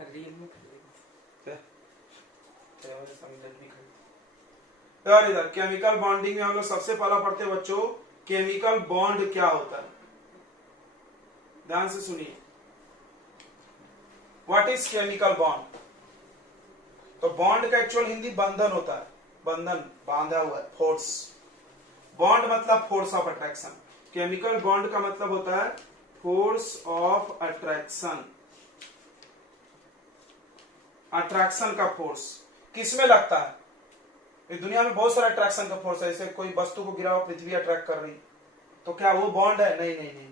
Real में यार इधर केमिकल बॉन्डिंग में हम लोग सबसे पहला पढ़ते हैं बच्चों, केमिकल बॉन्ड क्या होता है। ध्यान से सुनिए, व्हाट इज केमिकल बॉन्ड। तो बॉन्ड का एक्चुअल हिंदी बंधन होता है, बंधन, बांधा हुआ है, फोर्स। बॉन्ड मतलब force of attraction, chemical bond का मतलब होता है फोर्स ऑफ अट्रैक्शन। अट्रैक्शन का फोर्स किसमें लगता है। इस दुनिया में बहुत सारा अट्रैक्शन का फोर्स है, जैसे कोई वस्तु को गिरा हुआ पृथ्वी अट्रैक्ट कर रही, तो क्या वो बॉन्ड है? नहीं नहीं नहीं,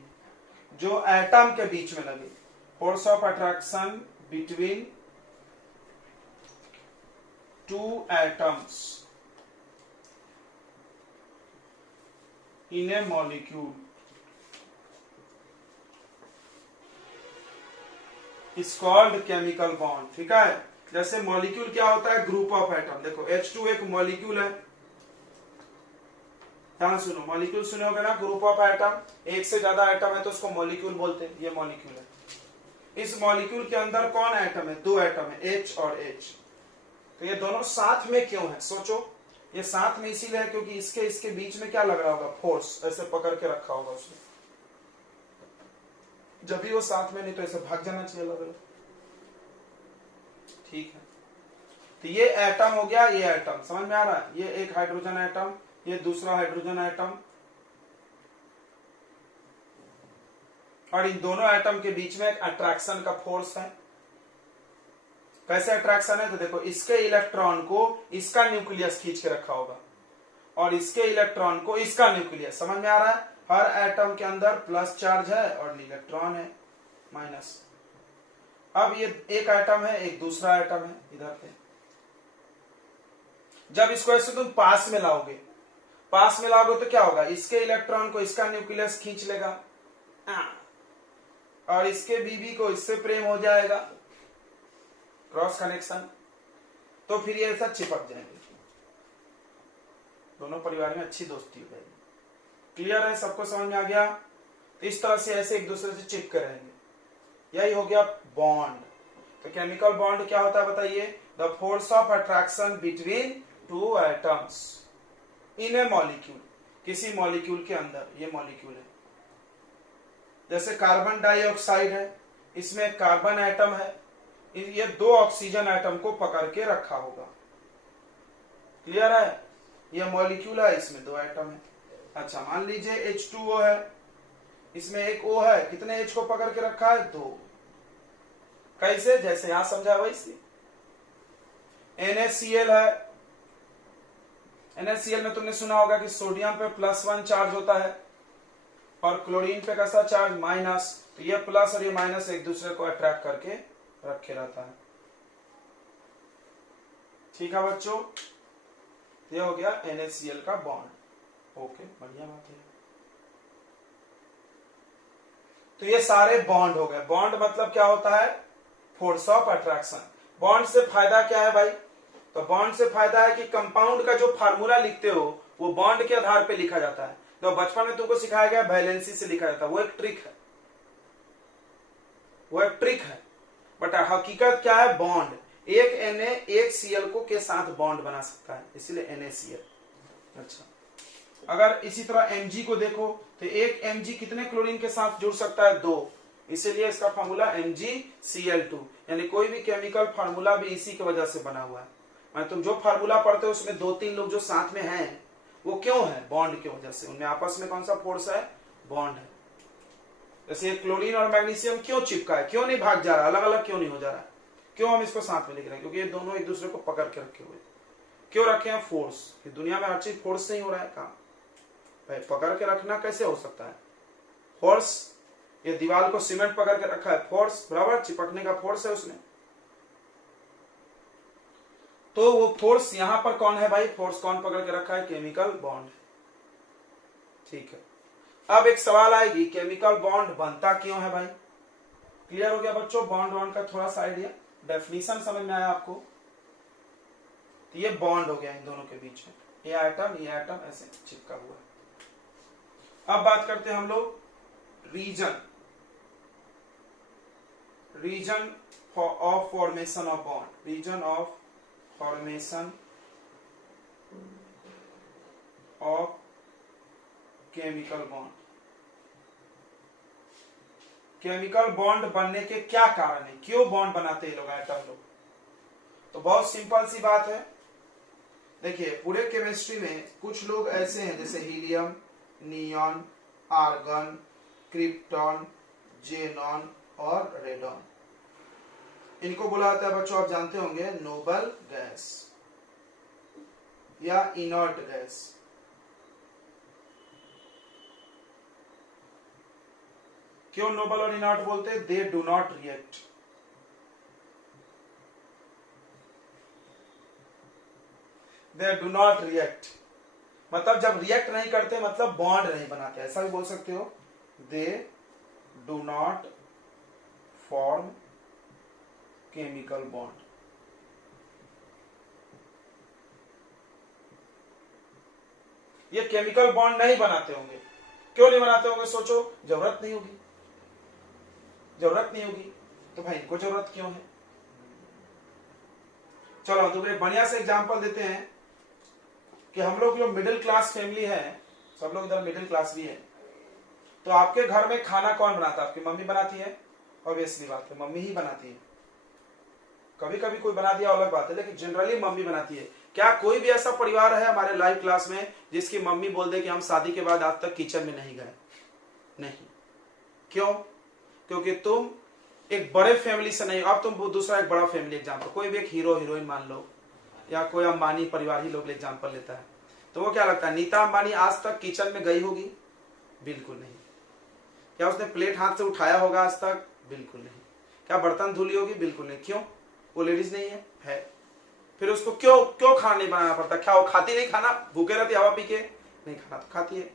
जो एटम के बीच में लगे, force of attraction between two atoms in A molecule is called chemical bond. ठीक है, जैसे मॉलिक्यूल क्या होता है, ग्रुप ऑफ एटम। देखो H2 एक मॉलिक्यूल है, ध्यान सुनो, मॉलिक्यूल सुनोगे ना, ग्रुप ऑफ एटम, एक से ज्यादा एटम है तो उसको मॉलिक्यूल बोलते हैं, ये मॉलिक्यूल है। इस मॉलिक्यूल के अंदर कौन एटम है? दो एटम है, H और H। तो ये दोनों साथ में क्यों है? सोचो, ये साथ में इसीलिए है क्योंकि इसके बीच में क्या लग रहा होगा? फोर्स, ऐसे पकड़ के रखा होगा उसने, जब भी वो साथ में, नहीं तो ऐसे भाग जाना चाहिए अलग अलग। ठीक है, तो ये एटम हो गया, ये एटम समझ में आ रहा है, ये एक हाइड्रोजन एटम, ये दूसरा हाइड्रोजन एटम, और इन दोनों एटम के बीच में एक अट्रैक्शन का फोर्स है। कैसे अट्रैक्शन है? तो देखो, इसके इलेक्ट्रॉन को इसका न्यूक्लियस खींच के रखा होगा और इसके इलेक्ट्रॉन को इसका न्यूक्लियस। समझ में आ रहा है, हर एटम के अंदर प्लस चार्ज है और इलेक्ट्रॉन है माइनस। अब ये एक एटम है, एक दूसरा एटम है इधर पे। जब इसको ऐसे तुम पास में लाओगे, पास में लाओगे तो क्या होगा? इसके इलेक्ट्रॉन को इसका न्यूक्लियस खींच लेगा और इसके बीबी को इससे प्रेम हो जाएगा, क्रॉस कनेक्शन, तो फिर ये ऐसा चिपक जाएंगे, दोनों परिवार में अच्छी दोस्ती हो जाएगी। क्लियर है? सबको समझ में आ गया? तो इस तरह से ऐसे एक दूसरे से चिपके रहेंगे, यही हो गया बॉन्ड। तो केमिकल बॉन्ड क्या होता है बताइए? The force of attraction between two atoms in A molecule, किसी मॉलिक्यूल के अंदर। ये मॉलिक्यूल है, जैसे कार्बन डाइऑक्साइड है, इसमें कार्बन एटम है, ये दो ऑक्सीजन एटम को पकड़ के रखा होगा। क्लियर है? ये मॉलिक्यूल है, इसमें दो एटम है। अच्छा, मान लीजिए H2O है, इसमें एक O है, कितने H को पकड़ के रखा है? दो। कैसे? जैसे यहां समझा वैसे। NaCl है, NaCl में तुमने सुना होगा कि सोडियम पे +1 चार्ज होता है और क्लोरीन पे कैसा चार्ज? माइनस। तो ये प्लस और ये माइनस एक दूसरे को अट्रैक्ट करके रखे रहता है। ठीक है बच्चों, ये हो गया NaCl का बॉन्ड। ओके, बढ़िया बात है। तो ये सारे बॉन्ड हो गए। बॉन्ड मतलब क्या होता है? Force of attraction. बॉन्ड से फायदा क्या है भाई? तो बॉन्ड से फायदा है कि कंपाउंड का जो फार्मूला लिखते हो वो बॉन्ड के आधार पे लिखा जाता है। तो बचपन में तुमको सिखाया गया वैलेंसी से लिखा जाता है, वो एक ट्रिक है, वो एक ट्रिक है, बट हकीकत क्या है? बॉन्ड, एक Na एक Cl को के साथ बॉन्ड बना सकता है, इसीलिए NaCl। अच्छा, अगर इसी तरह Mg को देखो तो एक Mg कितने क्लोरीन के साथ जुड़ सकता है? दो, इसीलिए इसका फार्मूला MgCl2। यानी कोई भी केमिकल फार्मूला भी इसी की वजह से बना हुआ है। मैं तुम जो फार्मूला पढ़ते हो उसमें दो तीन लोग जो साथ में हैं, वो क्यों है? बॉन्ड की वजह से। उनमें आपस में कौन सा फोर्स है? बॉन्ड है। जैसे क्लोरीन और मैग्नीशियम क्यों चिपका है, क्यों नहीं भाग जा रहा, अलग अलग क्यों नहीं हो जा रहा है? क्यों हम इसको साथ में लिख रहे हैं? क्योंकि ये दोनों एक दूसरे को पकड़ के रखे हुए। क्यों रखे हैं? फोर्स। दुनिया में हर चीज फोर्स से ही हो रहा है काम भाई, पकड़ के रखना कैसे हो सकता है? फोर्स। ये दीवार को सीमेंट पकड़ के रखा है, फोर्स, बराबर, चिपकने का फोर्स है उसमें। तो वो फोर्स यहां पर कौन है भाई? फोर्स कौन पकड़ के रखा है? Chemical bond. ठीक है, अब एक सवाल आएगी, केमिकल बॉन्ड बनता क्यों है भाई? क्लियर हो गया बच्चों? बॉन्ड का थोड़ा सा आइडिया, डेफिनेशन समझ में आया आपको? तो ये बॉन्ड हो गया इन दोनों के बीच में, ये एटम ऐसे चिपका हुआ है। अब बात करते हैं हम लोग reason of formation of bond, region of formation of chemical bond. Chemical bond बनने के क्या कारण है, क्यों बॉन्ड बनाते हैं लोग, एटम लोग? तो बहुत सिंपल सी बात है। देखिए पूरे केमिस्ट्री में कुछ लोग ऐसे हैं जैसे helium, neon, argon, krypton, xenon और रेडॉन। इनको बोला जाता है बच्चों, आप जानते होंगे, नोबल गैस या इनर्ट गैस। क्यों नोबल और इनर्ट बोलते हैं? They do not react. They do not react मतलब जब रिएक्ट नहीं करते मतलब बॉन्ड नहीं बनाते, ऐसा भी बोल सकते हो। दे do not form chemical bond. ये केमिकल बॉन्ड नहीं बनाते होंगे। क्यों नहीं बनाते होंगे? सोचो, जरूरत नहीं होगी। जरूरत नहीं होगी तो भाई इनको जरूरत क्यों है? चलो हम तो एक बढ़िया से एग्जांपल देते हैं कि हम लोग जो मिडिल क्लास फैमिली है, सब लोग इधर मिडिल क्लास भी है, तो आपके घर में खाना कौन बनाता है? आपकी मम्मी बनाती है, ऑब्वियसली बात है, मम्मी ही बनाती है। कभी कभी कोई बना दिया अलग बात है, लेकिन जनरली मम्मी बनाती है। क्या कोई भी ऐसा परिवार है हमारे लाइव क्लास में जिसकी मम्मी बोल दे कि हम शादी के बाद आज तक किचन में नहीं गए? नहीं। क्यों? क्योंकि तुम एक बड़े फैमिली से नहीं, अब तुम दूसरा एक बड़ा फैमिली एग्जाम्पल, कोई भी एक हीरो हीरोइन मान लो, या कोई अंबानी परिवार ही लोग एग्जाम्पल लेता है, तो वो क्या लगता है, नीता अंबानी आज तक किचन में गई होगी? बिल्कुल नहीं। क्या उसने प्लेट हाथ से उठाया होगा आज तक? बिल्कुल नहीं। क्या बर्तन धुली होगी? बिल्कुल नहीं। क्यों? वो लेडीज नहीं है। फिर उसको क्यों क्यों खाना नहीं बनाना पड़ता? क्या वो खाती नहीं खाना? भूखे रहती हवा पी के? नहीं, खाना तो खाती है।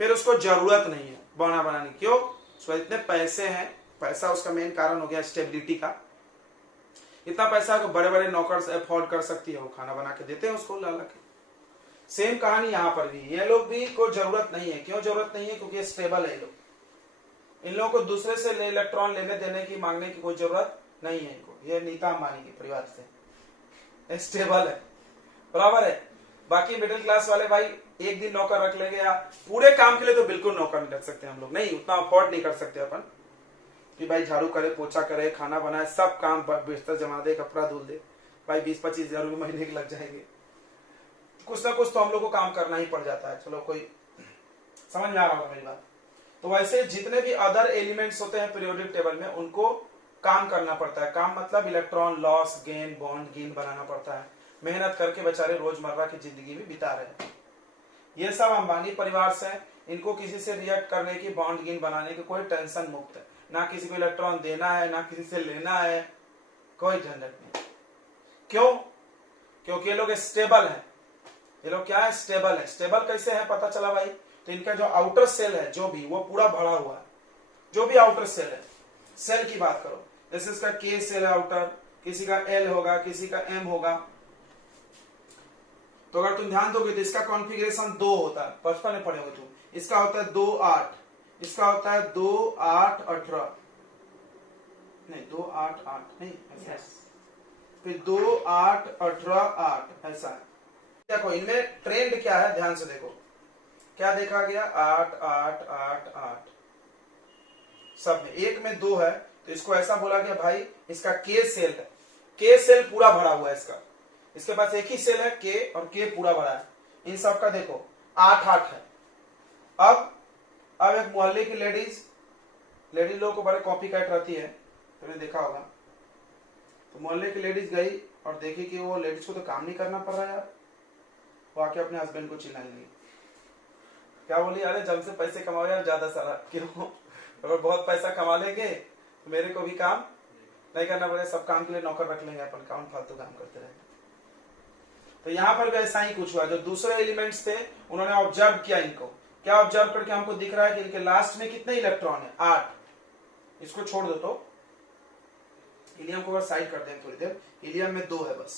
फिर उसको जरूरत नहीं है बनाने। क्यों? उसको इतने पैसे हैं। पैसा उसका मेन कारण हो गया स्टेबिलिटी का। इतना पैसा को बड़े बड़े नौकर अफोर्ड कर सकती है, वो खाना बना के देते हैं उसको ला के। सेम कहानी यहाँ पर भी, ये लोग भी कोई जरूरत नहीं है। क्यों जरूरत नहीं है? क्योंकि ये स्टेबल है। इन लोगों को दूसरे से इलेक्ट्रॉन लेने देने की, मांगने की कोई जरूरत नहीं है इनको। ये नीता अंबानी के परिवार से स्टेबल है, बराबर है। बाकी मिडिल क्लास वाले भाई एक दिन नौकर रख लेंगे, या पूरे काम के लिए तो बिल्कुल नौकर नहीं रख सकते हम लोग, नहीं, उतना अफोर्ड नहीं कर सकते अपन कि भाई झाड़ू करे, पोछा करे, खाना बनाए, सब काम, बिस्तर जमा दे, कपड़ा धुल दे। भाई 20-25 हजार रुपये महीने के लग जाएंगे। कुछ ना कुछ तो हम लोग को काम करना ही पड़ जाता है। चलो, कोई समझ में आ रहा होगा मेरी बात? तो वैसे जितने भी अदर एलिमेंट्स होते हैं पीरियोडिक टेबल में, उनको काम करना पड़ता है। काम मतलब electron loss, gain, bond gain बनाना पड़ता है। मेहनत करके बेचारे रोजमर्रा की जिंदगी में बिता रहे हैं। ये सब अंबानी परिवार से, इनको किसी से रिएक्ट करने की, बॉन्ड गेन बनाने की कोई टेंशन मुक्त है। ना किसी को इलेक्ट्रॉन देना है, ना किसी से लेना है, कोई झंझट नहीं। क्यों? क्योंकि ये लोग स्टेबल है। ये लोग क्या है? स्टेबल है। स्टेबल कैसे है पता चला भाई? तो इनका जो आउटर सेल है, जो भी, वो पूरा भरा हुआ है। जो भी आउटर सेल है, सेल की बात करो, जैसे इसका के सेल है आउटर, किसी का एल होगा, किसी का एम होगा। तो अगर तुम ध्यान दोगे तो इसका कॉन्फ़िगरेशन 2 होता है, बचपन में पढ़े हो तुम। इसका होता है 2 8, इसका होता है 2 8 18, नहीं 2 8 8 नहीं, फिर 2 8 18 8, ऐसा है। देखो इनमें ट्रेंड क्या है, ध्यान से देखो क्या देखा गया, 8 8 8 8 सब में। एक में 2 है तो इसको ऐसा बोला गया भाई इसका के सेल है, के सेल पूरा भरा हुआ है इसका। इसके पास एक ही सेल है के, और के पूरा भरा है। इन सब का देखो 8 8 है। अब एक मोहल्ले की लेडीज लोगों को बड़े कॉपी कैट रहती है, तुमने देखा होगा। तो मोहल्ले की लेडीज गई और देखी कि वो लेडीज को तो काम नहीं करना पड़ रहा है यार। वो आके अपने हस्बैंड को चिल्लाने लगी। क्या बोली? अरे जब से पैसे कमाओ यार ज्यादा सारा। क्यों? अगर बहुत पैसा कमा लेंगे तो मेरे को भी काम नहीं करना पड़ेगा, सब काम के लिए नौकर रख लेंगे अपन, कौन फालतू काम करते रहेंगे। तो यहाँ पर भी ऐसा ही कुछ हुआ। जो दूसरे एलिमेंट्स थे उन्होंने ऑब्जर्व किया इनको। क्या ऑब्जर्व करके हमको दिख रहा है कि इनके लास्ट में कितने इलेक्ट्रॉन है? 8। इसको छोड़ दो तो हीलियम को बस साइड कर दें थोड़ी देर। हीलियम में 2 है बस।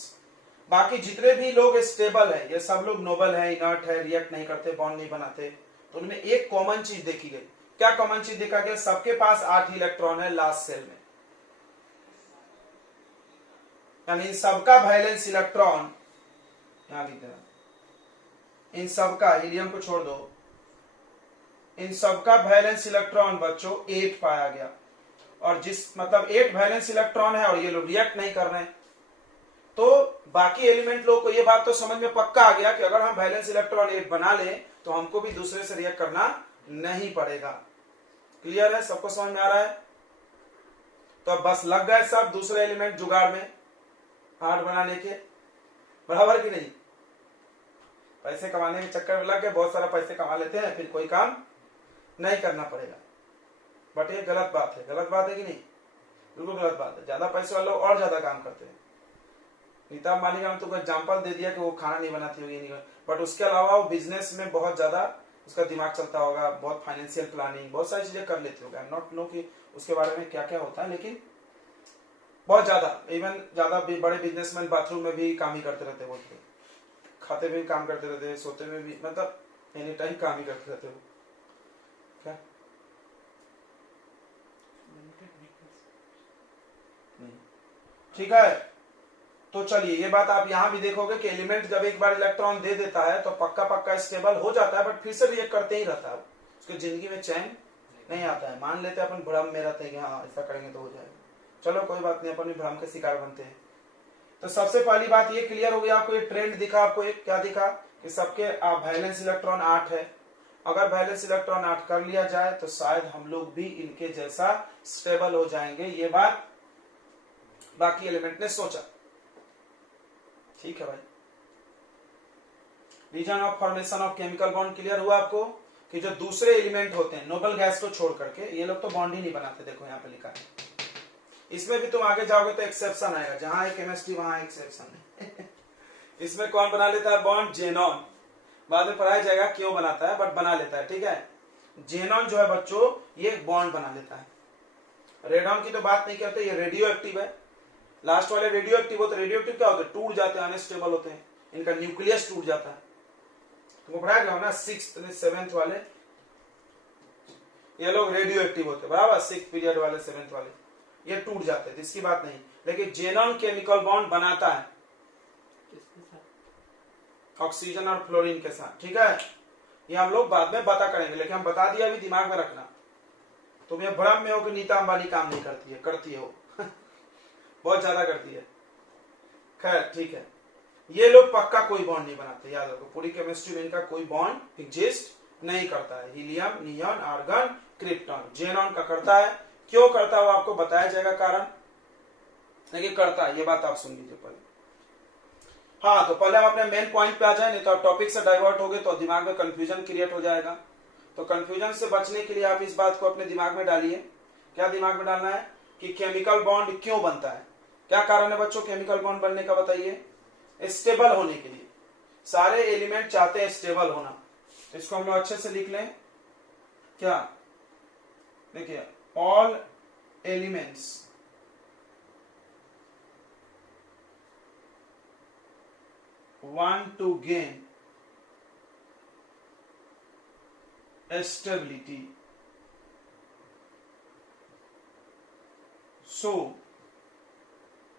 बाकी जितने भी लोग स्टेबल है, ये सब लोग नोबल है, इनर्ट है, रिएक्ट नहीं करते, बॉन्ड नहीं बनाते। तो उनमें एक कॉमन चीज देखी गई। क्या कॉमन चीज देखा गया? सबके पास 8 इलेक्ट्रॉन है लास्ट सेल में। यानी इन सबका वैलेंस इलेक्ट्रॉन, यहां लिख देना, इन सबका, हीलियम को छोड़ दो, इन सबका वैलेंस इलेक्ट्रॉन बच्चों 8 पाया गया। और जिस मतलब 8 वैलेंस इलेक्ट्रॉन है और ये लोग रिएक्ट नहीं कर रहे हैं, तो बाकी एलिमेंट लोग को ये बात तो समझ में पक्का आ गया कि अगर हम वैलेंस इलेक्ट्रॉन 8 बना लें तो हमको भी दूसरे से रिएक्ट करना नहीं पड़ेगा। क्लियर है? सबको समझ में आ रहा है? तो अब बस लग गए सब दूसरे एलिमेंट जुगाड़ में 8 बनाने के, बराबर कि नहीं? पैसे कमाने के चक्कर में लग गए, बहुत सारा पैसे कमा लेते हैं, फिर कोई काम नहीं करना पड़ेगा। बट ये गलत बात है। गलत बात है कि नहीं? बिल्कुल गलत बात है। ज्यादा पैसे वाले लोग और ज्यादा काम करते हैं। नीता अंबानी का हम तुमको एग्जाम्पल दे दिया कि वो खाना नहीं बनाती होगी, नहीं, बट उसके अलावा वो बिजनेस में बहुत ज्यादा उसका दिमाग चलता होगा, बहुत फाइनेंशियल प्लानिंग, बहुत सारी चीजें कर लेते होगा। आई नॉट नो कि उसके बारे में क्या क्या होता है, लेकिन बहुत ज्यादा, इवन ज्यादा बड़े बिजनेसमैन बाथरूम में भी काम ही करते रहते, बोलते खाते में भी काम करते रहते, सोते में भी, मतलब एनी टाइम काम ही करते रहते हो। क्या ठीक है? तो चलिए, ये बात आप यहां भी देखोगे कि एलिमेंट जब एक बार इलेक्ट्रॉन दे देता है तो पक्का पक्का स्टेबल हो जाता है, बट फिर से रिएक्ट करते ही रहता है, उसकी जिंदगी में चैन नहीं आता है। मान लेते हैं अपन भ्रम में रहते हैं कि हाँ ऐसा करेंगे तो हो जाएगा, चलो कोई बात नहीं, अपन भी भ्रम के शिकार बनते हैं। तो सबसे पहली बात ये क्लियर हो गया, आपको ये ट्रेंड दिखा, आपको एक क्या दिखा कि सबके वैलेंस इलेक्ट्रॉन 8 है। अगर वैलेंस इलेक्ट्रॉन 8 कर लिया जाए तो शायद हम लोग भी इनके जैसा स्टेबल हो जाएंगे, ये बात बाकी एलिमेंट ने सोचा। ठीक है भाई? Reason of formation of chemical bond clear हुआ आपको कि जो दूसरे एलिमेंट होते हैं नोबल गैस को छोड़ करके, ये लोग तो बॉन्ड ही नहीं बनाते। देखो यहाँ पे लिखा है, इसमें भी तुम आगे जाओगे तो एक्सेप्शन आएगा, जहां है केमिस्ट्री वहां एक्सेप्शन है। इसमें कौन बना लेता है बॉन्ड? जेनॉन। बाद में पढ़ाया जाएगा क्यों बनाता है, बट बना लेता है। ठीक है? जेनॉन जो है बच्चों, ये बॉन्ड बना लेता है। रेडॉन की तो बात नहीं करते, ये रेडियो एक्टिव है। लास्ट वाले रेडियो एक्टिव होते, रेडियो एक्टिव क्या होते हैं? टूट जाते हैं, अनस्टेबल होते हैं, इनका न्यूक्लियस टूट जाता है। तुमको पढ़ाया गया ना 6th 7th वाले, ये लोग रेडियो एक्टिव होते हैं, बराबर? 6th पीरियड वाले 7th वाले, ये टूट जाते हैं, इसकी बात नहीं। लेकिन जेनॉन केमिकल बॉन्ड बनाता है ऑक्सीजन और फ्लोरीन के साथ। ठीक है? ये हम लोग बाद में बता करेंगे, लेकिन हम बता दिया, अभी दिमाग में रखना। तुम ये भ्रम में हो कि नीता अंबानी काम नहीं करती है, करती हो। बहुत ज्यादा करती है। खैर ठीक है, ये लोग पक्का कोई बॉन्ड नहीं बनाते, याद रखो। पूरी केमिस्ट्री में इनका कोई बॉन्ड एग्जिस्ट नहीं करता है। Helium, neon, argon, krypton. Xenon का करता है। क्यों करता है वो आपको बताया जाएगा कारण, लेकिन करता है, ये बात आप सुन लीजिए पहले। हाँ, तो पहले हम अपने मेन पॉइंट पे आ जाए, नहीं तो आप टॉपिक से डाइवर्ट हो गए तो दिमाग में कंफ्यूजन क्रिएट हो जाएगा। तो कंफ्यूजन से बचने के लिए आप इस बात को अपने दिमाग में डालिए। क्या दिमाग में डालना है? कि केमिकल बॉन्ड क्यों बनता है, क्या कारण है बच्चों केमिकल बॉन्ड बनने का, बताइए। स्टेबल होने के लिए। सारे एलिमेंट चाहते हैं स्टेबल होना। इसको हम लोग अच्छे से लिख लें। क्या? देखिए, all elements want to gain stability, so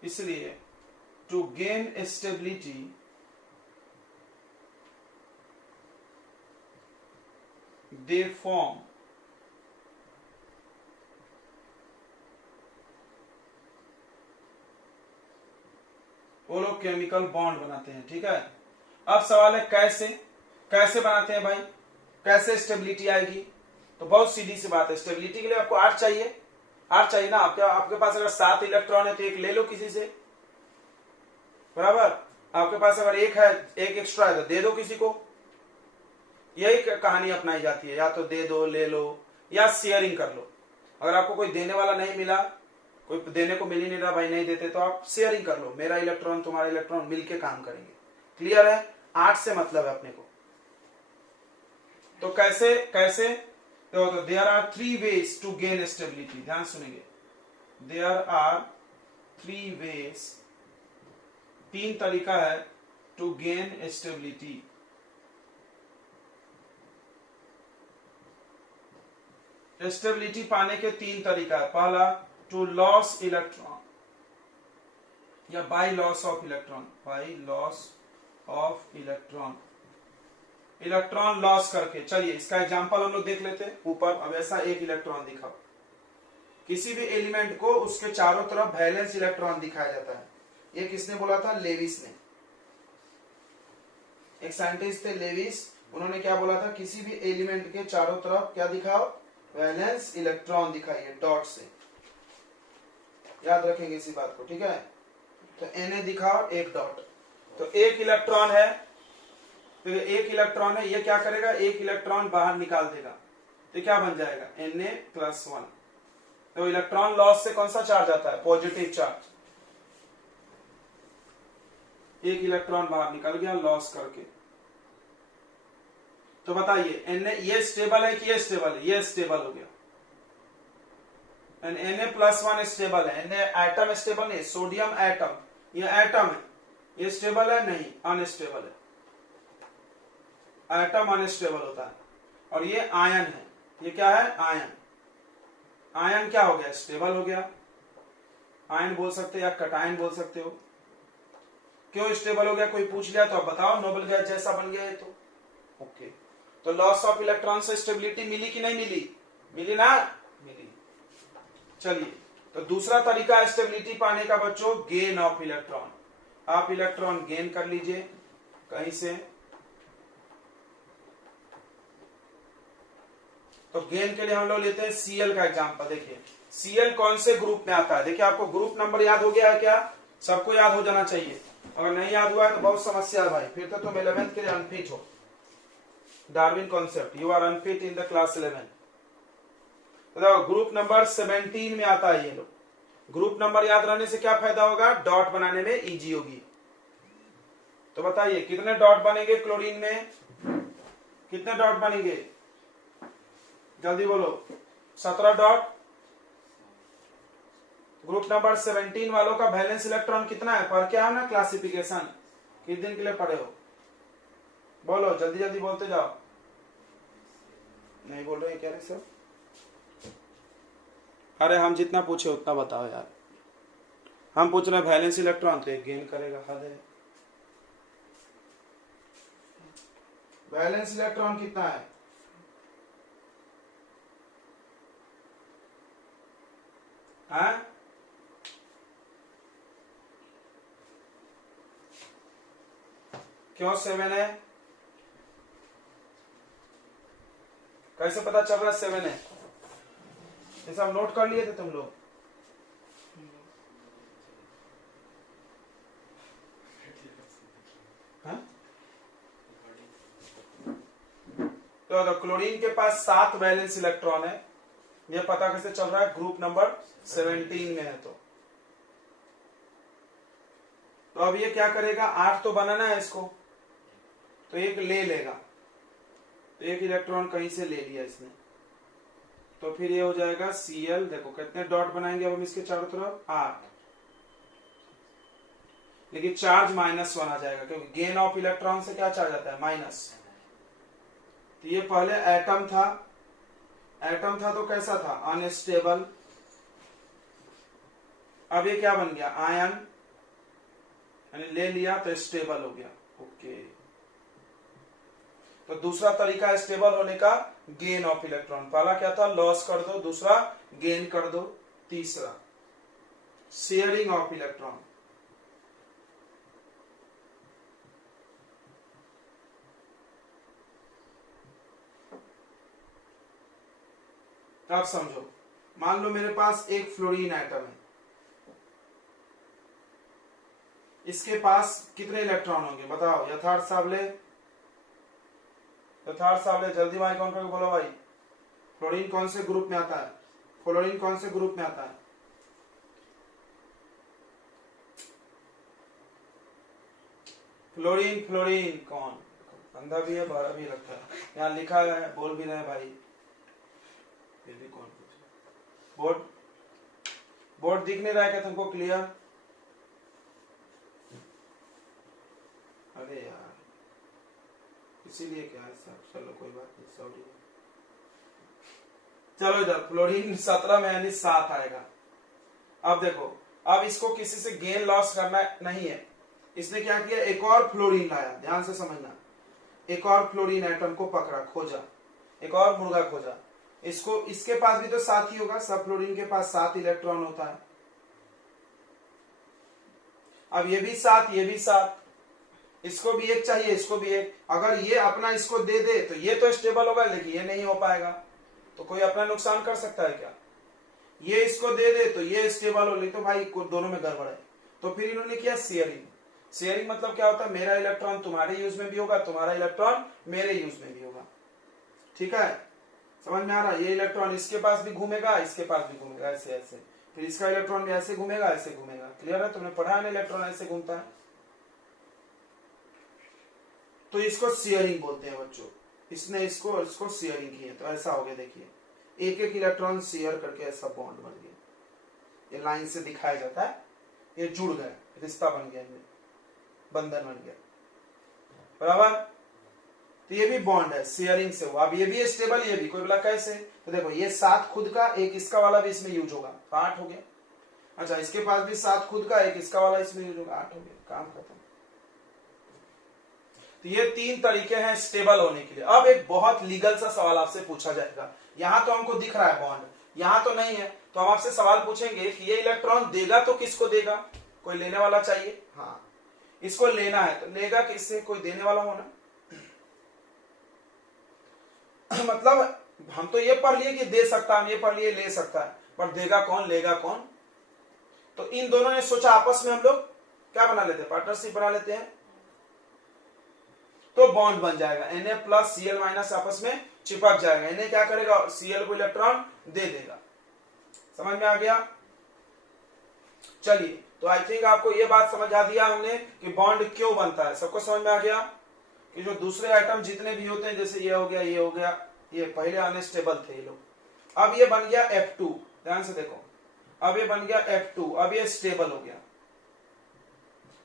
इसलिए to gain stability they form वो लोग केमिकल बॉन्ड बनाते हैं। ठीक है? अब सवाल है कैसे, कैसे बनाते हैं भाई, कैसे स्टेबिलिटी आएगी? तो बहुत सीधी सी बात है, स्टेबिलिटी के लिए आपको 8 चाहिए। 8 चाहिए ना। आपके पास अगर 7 इलेक्ट्रॉन है तो एक ले लो किसी से, बराबर? आपके पास अगर एक है, एक एक्स्ट्रा है तो दे दो किसी को। यही कहानी अपनाई जाती है, या तो दे दो, ले लो, या शेयरिंग कर लो। अगर आपको कोई देने वाला नहीं मिला, कोई देने को मिल ही नहीं रहा भाई, नहीं देते, तो आप शेयरिंग कर लो, मेरा इलेक्ट्रॉन तुम्हारा इलेक्ट्रॉन मिलके काम करेंगे। क्लियर है? 8 से मतलब है अपने को। तो कैसे कैसे? तो there are 3 ways to gain stability. ध्यान सुनेंगे, देयर आर 3 वेज, 3 तरीका है टू गेन स्टेबिलिटी। स्टेबिलिटी पाने के 3 तरीका है। पहला, टू लॉस इलेक्ट्रॉन, या by loss of electron, by loss of electron, electron loss करके। चलिए इसका एग्जांपल हम लोग देख लेते हैं ऊपर। अब ऐसा एक इलेक्ट्रॉन दिखाओ, किसी भी एलिमेंट को उसके चारों तरफ वैलेंस इलेक्ट्रॉन दिखाया जाता है। ये किसने बोला था? लेविस ने। एक साइंटिस्ट थे लेविस, उन्होंने क्या बोला था? किसी भी एलिमेंट के चारों तरफ क्या दिखाओ? वैलेंस इलेक्ट्रॉन दिखाइए डॉट से। याद रखेंगे इसी बात को, ठीक है? तो Na दिखाओ एक डॉट, तो एक इलेक्ट्रॉन है, तो एक इलेक्ट्रॉन है, ये क्या करेगा? एक इलेक्ट्रॉन बाहर निकाल देगा, तो क्या बन जाएगा? Na+1। तो इलेक्ट्रॉन लॉस से कौन सा चार्ज आता है? Positive charge. एक इलेक्ट्रॉन बाहर निकल गया लॉस करके। तो बताइए Na ये स्टेबल है कि ये स्टेबल है? ये स्टेबल हो गया। Na+1 स्टेबल है। Na एटम स्टेबल नहीं, सोडियम एटम, ये एटम है, ये स्टेबल है? नहीं, अनस्टेबल है। एटम अनस्टेबल होता है। और ये आयन है, ये क्या है? आयन। आयन क्या हो गया? स्टेबल हो गया। आयन बोल सकते हो या कटायन बोल सकते हो। क्यों स्टेबल हो गया? कोई पूछ लिया तो आप बताओ, नोबेल गैस जैसा बन गया है तो। ओके, तो लॉस ऑफ इलेक्ट्रॉन से स्टेबिलिटी मिली कि नहीं मिली? मिली ना? मिली। चलिए, तो दूसरा तरीका स्टेबिलिटी पाने का बच्चों, गेन ऑफ इलेक्ट्रॉन। आप इलेक्ट्रॉन गेन कर लीजिए कहीं से। तो गेन के लिए हम लोग लेते हैं Cl का एग्जांपल। देखिए Cl कौन से ग्रुप में आता है? देखिए आपको ग्रुप नंबर याद हो गया है क्या? सबको याद हो जाना चाहिए। अगर नहीं याद हुआ है तो बहुत समस्या है भाई, फिर तो तुम 11th के लिए अनफिट हो। Darwin concept, you are unfit in the class 11। तो ग्रुप नंबर 17 में आता है ये लोग। ग्रुप नंबर याद रहने से क्या फायदा होगा? डॉट बनाने में इजी होगी। तो बताइए कितने डॉट बनेंगे क्लोरीन में? कितने डॉट बनेंगे? जल्दी बोलो। 17 डॉट। ग्रुप नंबर 17 वालों का वैलेंस इलेक्ट्रॉन कितना है? पर क्या है ना क्लासिफिकेशन, किस दिन के लिए पढ़े हो? बोलो, जल्दी जल्दी बोलते जाओ। नहीं बोल रहे क्या रे सर? अरे हम जितना पूछे उतना बताओ यार। हम पूछ रहे हैं वैलेंस इलेक्ट्रॉन, तो एक गेन करेगा। हद है। वैलेंस इलेक्ट्रॉन कितना है? हाँ? क्यों 7 है? कैसे पता चल रहा है 7 है? ये सब नोट कर लिए थे तुम लोग? हाँ? तो क्लोरीन के पास 7 वैलेंस इलेक्ट्रॉन है। ये पता कैसे चल रहा है? ग्रुप नंबर 17 में है। तो अब ये क्या करेगा? 8 तो बनाना है इसको, तो एक ले लेगा। तो एक इलेक्ट्रॉन कहीं से ले लिया इसने, तो फिर ये हो जाएगा Cl। देखो कितने डॉट बनाएंगे अब हम इसके चारों तरफ? 8। लेकिन चार्ज -1 आ जाएगा, क्योंकि गेन ऑफ इलेक्ट्रॉन से क्या चार्ज आता है? माइनस। तो ये पहले एटम था, एटम था तो कैसा था? अनस्टेबल। अब ये क्या बन गया? आयन, यानी ले लिया तो स्टेबल हो गया। ओके, तो दूसरा तरीका स्टेबल होने का, गेन ऑफ इलेक्ट्रॉन। पहला क्या था? लॉस कर दो, दूसरा गेन कर दो, तीसरा शेयरिंग ऑफ इलेक्ट्रॉन। अब समझो, मान लो मेरे पास एक फ्लोरीन एटम है, इसके पास कितने इलेक्ट्रॉन होंगे? बताओ यथार्थ साबले, यथार्थ साबले, जल्दी माइक ऑन करके बोलो भाई। फ्लोरीन कौन से ग्रुप में आता है? फ्लोरीन कौन से ग्रुप में आता है? फ्लोरीन, फ्लोरीन कौन? अंधा भी है बहरा भी लगता है। यहाँ लिखा है, बोल भी रहे भाई, फिर भी कौन पूछे? बोर्ड, बोर्ड दिख नहीं रहा है क्या तुमको क्लियर? अरे यार, इसीलिए क्या है सर? चलो कोई बात नहीं, सॉरी। चलो इधर फ्लोरीन 17 में यानी 7 आएगा। अब देखो अब इसको किसी से गेन लॉस करना नहीं है, इसने क्या किया, एक और फ्लोरीन लाया, ध्यान से समझना, एक और फ्लोरीन एटम को पकड़ा, खोजा, एक और मुर्गा खोजा, इसको, इसके पास भी तो 7 ही होगा, सब फ्लोरीन के पास 7 इलेक्ट्रॉन होता है। अब ये भी 7, ये भी 7, इसको भी एक चाहिए, इसको भी एक। अगर ये अपना इसको दे दे तो ये तो स्टेबल होगा, लेकिन ये नहीं हो पाएगा, तो कोई अपना नुकसान कर सकता है क्या? ये इसको दे दे तो ये स्टेबल हो, तो भाई दोनों में गड़बड़ है। तो फिर इन्होंने किया शेयरिंग। शेयरिंग मतलब क्या होता है, मेरा इलेक्ट्रॉन तुम्हारे यूज में भी होगा, तुम्हारा इलेक्ट्रॉन मेरे यूज में भी होगा। ठीक है, समझ में आ रहा है? ये इलेक्ट्रॉन इसके पास भी घूमेगा, इसके पास भी घूमेगा, ऐसे ऐसे, फिर इसका इलेक्ट्रॉन भी ऐसे घूमेगा, ऐसे घूमेगा। क्लियर है? तुमने पढ़ा है ना, इलेक्ट्रॉन ऐसे घूमता है, तो इसको शेयरिंग बोलते हैं बच्चों। इसने इसको शेयरिंग की है, तो ऐसा हो गया, देखिए एक एक इलेक्ट्रॉन शेयर करके ऐसा बॉन्ड बन गया, ये लाइन से दिखाया जाता है, ये जुड़ गए, रिश्ता बन गया, इनमें बंधन बन गया, बराबर। तो ये भी बॉन्ड है, शेयरिंग से हुआ। अब ये भी स्टेबल, ये भी। कोई बोला कैसे, तो देखो ये 7 खुद का, एक इसका वाला भी इसमें यूज होगा, 8 हो गया। अच्छा, इसके पास भी 7 खुद का, एक इसका वाला इसमें यूज होगा, 8 हो गया, काम खत्म। तो ये 3 तरीके हैं स्टेबल होने के लिए। अब एक बहुत लीगल सा सवाल आपसे पूछा जाएगा, यहां तो हमको दिख रहा है बॉन्ड, यहां तो नहीं है, तो हम आपसे सवाल पूछेंगे कि ये इलेक्ट्रॉन देगा तो किसको देगा, कोई लेने वाला चाहिए, हाँ इसको लेना है, तो लेगा किससे, कोई देने वाला होना। मतलब हम तो ये पढ़ लिए कि दे सकता, हम ये पढ़ लिए ले सकता है, पर देगा कौन, लेगा कौन। तो इन दोनों ने सोचा आपस में हम लोग क्या बना लेते हैं, पार्टनरशिप बना लेते हैं, तो बॉन्ड बन जाएगा। Na प्लस Cl माइनस आपस में चिपक जाएगा, Na क्या करेगा, Cl को इलेक्ट्रॉन दे देगा। समझ में आ गया? चलिए, तो आई थिंक आपको ये बात समझ आ दिया हमने कि बॉन्ड क्यों बनता है, सबको समझ में आ गया कि जो दूसरे आइटम जितने भी होते हैं, जैसे ये हो गया, ये हो गया, ये पहले अनस्टेबल थे ये लोग, अब ये बन गया F2, ध्यान से देखो, अब ये बन गया F2, अब ये स्टेबल हो गया।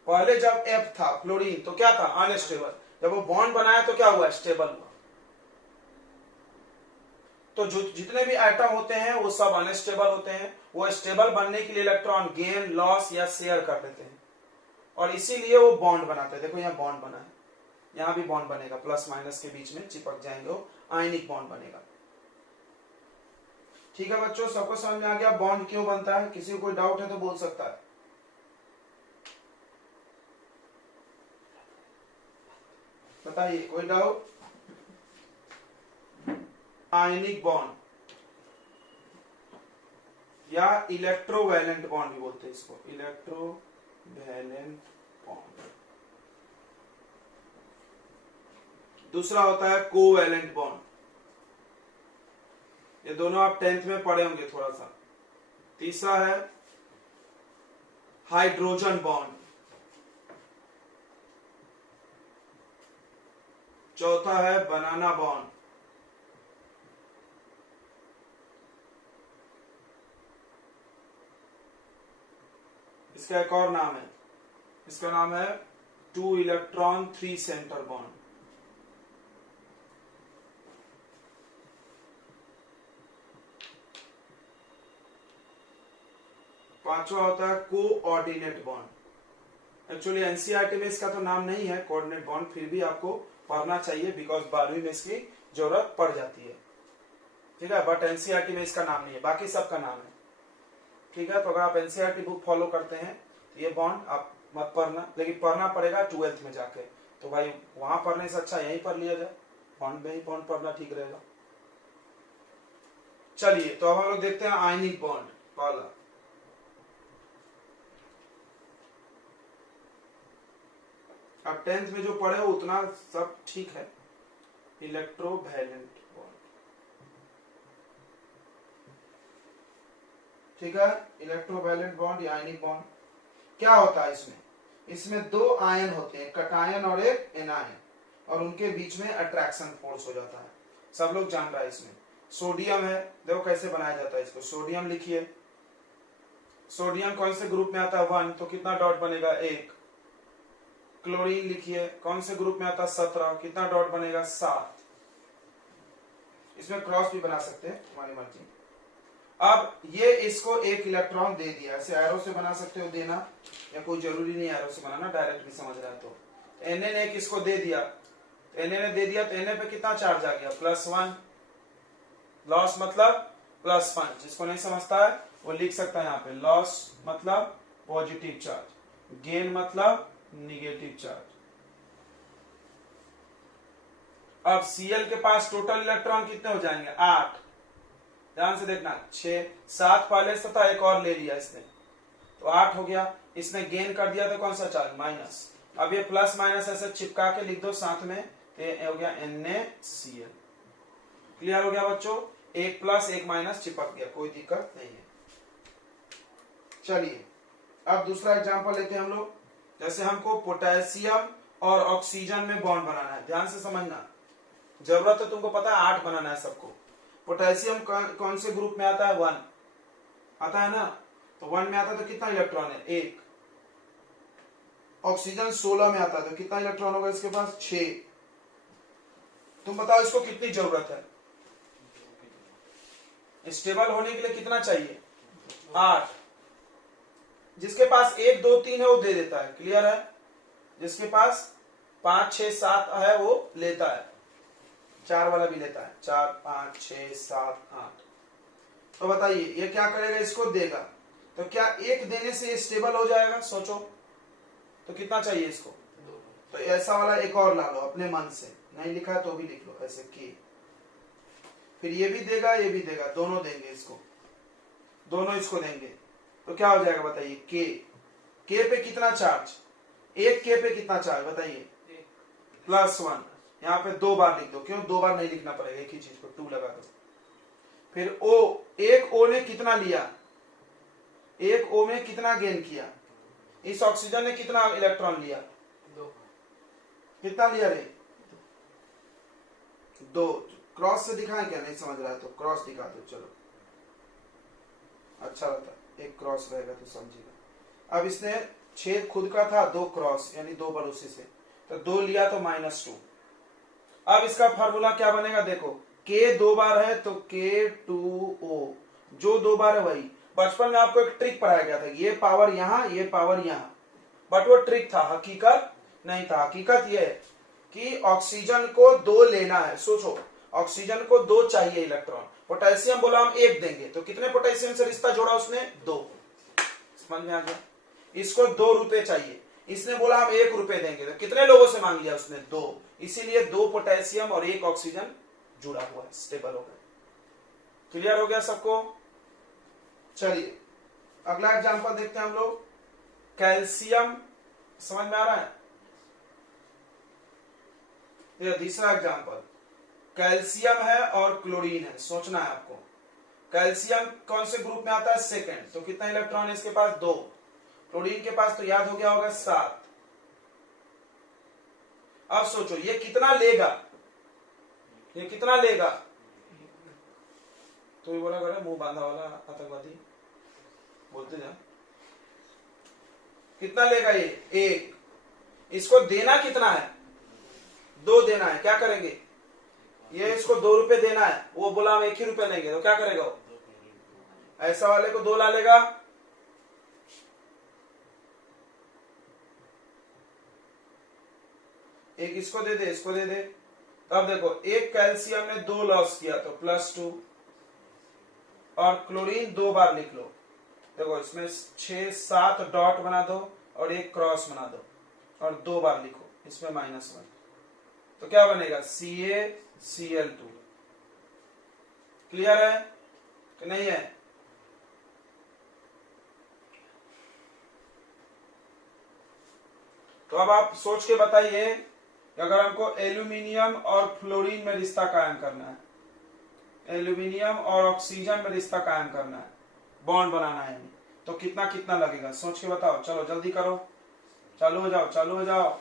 पहले जब F था फ्लोरीन तो क्या था, अनस्टेबल, जब वो बॉन्ड बनाया तो क्या हुआ, स्टेबल हुआ। तो जो जितने भी आइटम होते हैं वो सब अनस्टेबल होते हैं, वो स्टेबल बनने के लिए इलेक्ट्रॉन गेन, लॉस या शेयर कर देते हैं, और इसीलिए वो बॉन्ड बनाते हैं। देखो यहाँ बॉन्ड बना है, यहां भी बॉन्ड बनेगा, प्लस माइनस के बीच में चिपक जाएंगे, वो आयनिक बॉन्ड बनेगा। ठीक है बच्चों, सबको समझ में आ गया बॉन्ड क्यों बनता है? किसी को कोई डाउट है तो बोल सकता है, बताइए, कोई डाउट? आयनिक बॉन्ड या इलेक्ट्रोवैलेंट बॉन्ड भी बोलते हैं इसको, इलेक्ट्रोवैलेंट बॉन्ड। दूसरा होता है कोवैलेंट बॉन्ड, ये दोनों आप 10th में पढ़े होंगे थोड़ा सा। तीसरा है हाइड्रोजन बॉन्ड। चौथा है बनाना बॉन्ड। इसका एक और नाम है, इसका नाम है 2 इलेक्ट्रॉन 3 सेंटर बॉन्ड। पांचवा होता है कोऑर्डिनेट बॉन्ड। एक्चुअली एनसीईआरटी में इसका तो नाम नहीं है कोऑर्डिनेट बॉन्ड, फिर भी आपको पढ़ना चाहिए बिकॉज 12वीं में इसकी जरूरत पड़ जाती है। ठीक है, बट एनसीईआरटी में इसका नाम नहीं है, बाकी सबका नाम है। ठीक है, तो अगर आप एनसीईआरटी बुक फॉलो करते हैं तो ये बॉन्ड आप मत पढ़ना, लेकिन पढ़ना पड़ेगा 12th में जाके, तो भाई वहां पढ़ने से अच्छा यहीं पढ़ लिया जाए, बॉन्ड में ही बॉन्ड पढ़ना ठीक रहेगा। चलिए, तो अब हम लोग देखते हैं आयनिक बॉन्ड पहला। अब 10th में जो पढ़े हो उतना सब ठीक है। इलेक्ट्रोवैलेंट बॉन्ड, ठीक है, इलेक्ट्रोवैलेंट बॉन्ड या आयनिक बॉन्ड क्या होता है इसमें? इसमें 2 आयन होते हैं, कटायन और एक एनायन, और उनके बीच में अट्रैक्शन फोर्स हो जाता है, सब लोग जान रहा है। इसमें सोडियम है, देखो कैसे बनाया जाता है इसको, सोडियम लिखिए, सोडियम कौन से ग्रुप में आता है 1, तो कितना डॉट बनेगा 1। क्लोरीन लिखिए, कौन से ग्रुप में आता है 17, कितना डॉट बनेगा 7। इसमें क्रॉस भी बना सकते हैं, तुम्हारी मर्जी। अब ये इसको एक इलेक्ट्रॉन दे दिया, ऐसे एरो से बना सकते हो देना, या कोई जरूरी नहीं एरो से बनाना, डायरेक्ट भी समझ रहा है। तो Na ने एक इसको दे दिया, Na ने दे दिया तो Na पे कितना चार्ज आ गया, +1। लॉस मतलब +1, जिसको नहीं समझता है वो लिख सकता है यहाँ पे, लॉस मतलब पॉजिटिव चार्ज, गेन मतलब निगेटिव चार्ज। अब Cl के पास टोटल इलेक्ट्रॉन कितने हो जाएंगे, 8। ध्यान से देखना, 6 7 पहले से था, एक और ले लिया इसने तो 8 हो गया। इसने गेन कर दिया तो कौन सा चार्ज, माइनस। अब ये प्लस माइनस ऐसे चिपका के लिख दो साथ में, तो ये हो गया NaCl। क्लियर हो गया बच्चों, एक प्लस एक माइनस चिपक गया, कोई दिक्कत नहीं है। चलिए अब दूसरा एग्जांपल लेते हैं हम लोग। जैसे हमको पोटेशियम और ऑक्सीजन में बॉन्ड बनाना है, ध्यान से समझना, जरूरत तो तुमको पता है 8 बनाना है सबको। पोटेशियम कौन से ग्रुप में आता है, 1 आता है ना, तो 1 में आता है तो कितना इलेक्ट्रॉन है, 1। ऑक्सीजन 16 में आता है तो कितना इलेक्ट्रॉन होगा इसके पास, 6। तुम बताओ इसको कितनी जरूरत है, स्टेबल होने के लिए कितना चाहिए, 8। जिसके पास 1 2 3 है वो दे देता है, क्लियर है। जिसके पास 5 6 7 है वो लेता है, 4 वाला भी लेता है, 4 5 6 7 8। तो बताइए ये क्या करेगा, इसको देगा, तो क्या एक देने से ये स्टेबल हो जाएगा, सोचो। तो कितना चाहिए इसको, तो ऐसा वाला एक और ला लो अपने मन से, नहीं लिखा है तो भी लिख लो ऐसे के। फिर ये भी देगा ये भी देगा, दोनों देंगे इसको, दोनों इसको देंगे, तो क्या हो जाएगा बताइए, के पे कितना चार्ज, एक के पे कितना चार्ज बताइए, +1। यहाँ पे 2 बार लिख दो, क्यों 2 बार नहीं लिखना पड़ेगा, एक ही चीज को 2 लगा दो। फिर O, एक O ने कितना लिया, एक O में कितना गेन किया, इस ऑक्सीजन ने कितना इलेक्ट्रॉन लिया, 2। कितना लिया रे, 2। क्रॉस से दिखाएं क्या, नहीं समझ रहा है तो क्रॉस दिखा दो, चलो अच्छा रहता, एक क्रॉस रहेगा तो समझेगा। अब इसने छेद खुद का था, 2 क्रॉस यानी 2 बड़ोसी से, तो 2 लिया तो -2। अब इसका फार्मूला क्या बनेगा, देखो K 2 बार है तो K2O, जो 2 बार है वही। बचपन में आपको एक ट्रिक पढ़ाया गया था, ये पावर यहां ये पावर यहां, बट वो ट्रिक था, हकीकत नहीं था। हकीकत ये है कि ऑक्सीजन को 2 लेना है, सोचो ऑक्सीजन को 2 चाहिए इलेक्ट्रॉन, पोटेशियम बोला हम 1 देंगे, तो कितने पोटेशियम से रिश्ता जोड़ा उसने, 2। समझ में आ गया, इसको 2 रुपए चाहिए, इसने बोला हम 1 रुपए देंगे, तो कितने लोगों से मांग लिया उसने, 2। इसीलिए 2 पोटेशियम और 1 ऑक्सीजन जुड़ा हुआ है, स्टेबल हो गया। क्लियर हो गया सबको। चलिए अगला एग्जांपल देखते हैं हम लोग, कैल्शियम, समझ में आ रहा है, ये तीसरा एग्जांपल, कैल्शियम है और क्लोरीन है, सोचना है आपको। कैल्शियम कौन से ग्रुप में आता है, 2nd, तो कितना इलेक्ट्रॉन है इसके पास, 2। क्लोरीन के पास तो याद हो गया होगा 7। अब सोचो ये कितना लेगा, ये कितना लेगा, तो ये बोला करे मुंह बांधा वाला आतंकवादी, बोलते जा, कितना लेगा ये, 1। इसको देना कितना है, 2 देना है, क्या करेंगे, ये इसको 2 रुपए देना है, वो बोला हम 1 ही रुपए लेंगे, तो क्या करेगा वो, ऐसा वाले को 2 ला लेगा, एक इसको दे दे इसको दे दे। अब देखो एक कैल्शियम ने 2 लॉस किया तो +2, और क्लोरीन 2 बार लिख लो, देखो इसमें 6 7 डॉट बना दो और एक क्रॉस बना दो और 2 बार लिखो, इसमें -1, तो क्या बनेगा, CaCl2। क्लियर है कि नहीं है। तो अब आप सोच के बताइए कि अगर हमको एल्यूमिनियम और फ्लोरीन में रिश्ता कायम करना है, एल्यूमिनियम और ऑक्सीजन में रिश्ता कायम करना है, बॉन्ड बनाना है, तो कितना कितना लगेगा, सोच के बताओ, चलो जल्दी करो, चालू हो जाओ चालू हो जाओ।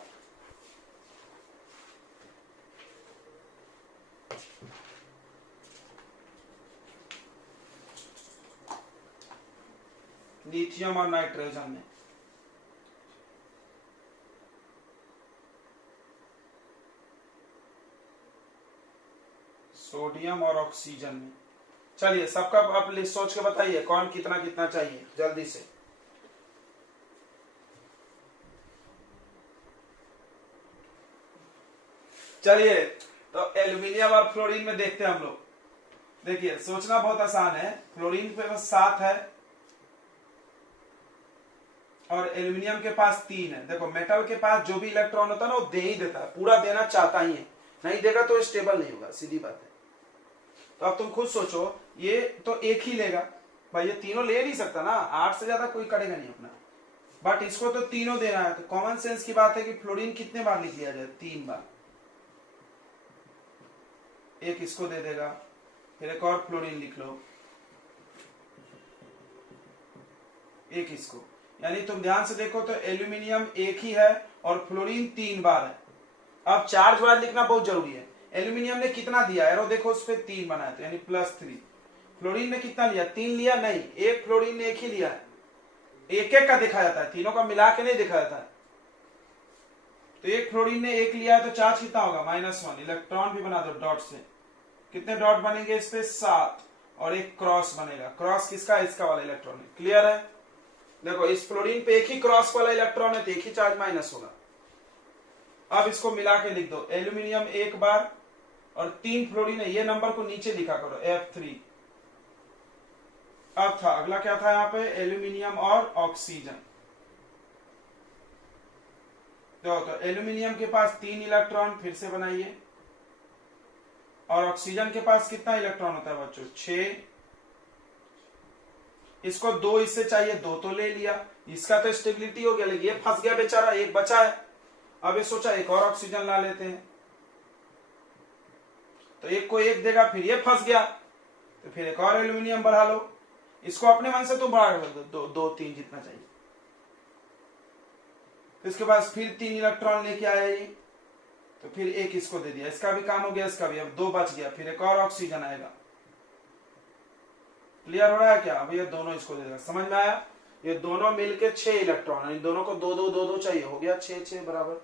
लिथियम और नाइट्रोजन में, सोडियम और ऑक्सीजन में, चलिए सबका आप लिस्ट सोच के बताइए कौन कितना कितना चाहिए जल्दी से। चलिए तो एल्यूमिनियम और फ्लोरीन में देखते हैं हम लोग। देखिए सोचना बहुत आसान है। फ्लोरीन पे बस 7 है और एल्यूमिनियम के पास 3 है। देखो मेटल के पास जो भी इलेक्ट्रॉन होता है ना वो दे ही देता है, पूरा देना चाहता ही है, नहीं देगा तो स्टेबल नहीं होगा, सीधी बात है। तो अब तुम खुद सोचो, ये तो एक ही लेगा भाई, ये तीनों ले नहीं सकता ना, 8 से ज्यादा कोई करेगा नहीं अपना, बट इसको तो तीनों देना है। तो कॉमन सेंस की बात है कि फ्लोरीन कितने बार लिख दिया जाए, 3 बार। एक इसको दे देगा, फिर एक और फ्लोरीन लिख लो, एक इसको। यानी तुम ध्यान से देखो तो एल्यूमिनियम एक ही है और फ्लोरीन 3 बार है। अब चार्ज वार्ज लिखना बहुत जरूरी है। एल्यूमिनियम ने कितना दिया, एरो देखो उस पर 3 बनाया तो यानी +3। फ्लोरीन ने कितना लिया, 3 लिया, नहीं, एक फ्लोरीन ने एक ही लिया है। एक एक का देखा जाता है, तीनों का मिला के नहीं देखा जाता है। तो एक फ्लोरीन ने एक लिया है तो चार्ज कितना होगा, -1। इलेक्ट्रॉन भी बना दो डॉट से, कितने डॉट बनेंगे इस पे, 7, और एक क्रॉस बनेगा। क्रॉस किसका, इसका वाला इलेक्ट्रॉन है। क्लियर है। देखो इस फ्लोरीन पे एक ही क्रॉस वाला इलेक्ट्रॉन है तो एक ही चार्ज माइनस होगा। अब इसको मिला के लिख दो, एल्यूमिनियम 1 बार और 3 फ्लोरीन है, ये नंबर को नीचे लिखा करो, F3। अब था अगला क्या था यहाँ पे, एल्यूमिनियम और ऑक्सीजन। तो एल्यूमिनियम के पास 3 इलेक्ट्रॉन, फिर से बनाइए, और ऑक्सीजन के पास कितना इलेक्ट्रॉन होता है बच्चों, 6। इसको 2 इससे चाहिए, 2 तो ले लिया, इसका तो स्टेबिलिटी हो गया, लेकिन ये फंस गया बेचारा, एक बचा है। अब ये सोचा एक और ऑक्सीजन ला लेते हैं, तो एक को एक देगा, फिर ये फंस गया, तो फिर एक और एल्यूमिनियम बढ़ा लो। इसको अपने मन से तो बढ़ा दो, 2-3 जितना चाहिए। तो इसके पास फिर 3 इलेक्ट्रॉन लेके आया ये, तो फिर एक इसको दे दिया, इसका भी काम हो गया, इसका भी। अब 2 बच गया, फिर एक और ऑक्सीजन आएगा। क्लियर हो रहा है क्या। अब ये दोनों इसको दे देगा, समझ में आया। ये दोनों मिलके 6 इलेक्ट्रॉन, इन दोनों को 2-2 चाहिए, हो गया 6-6 बराबर।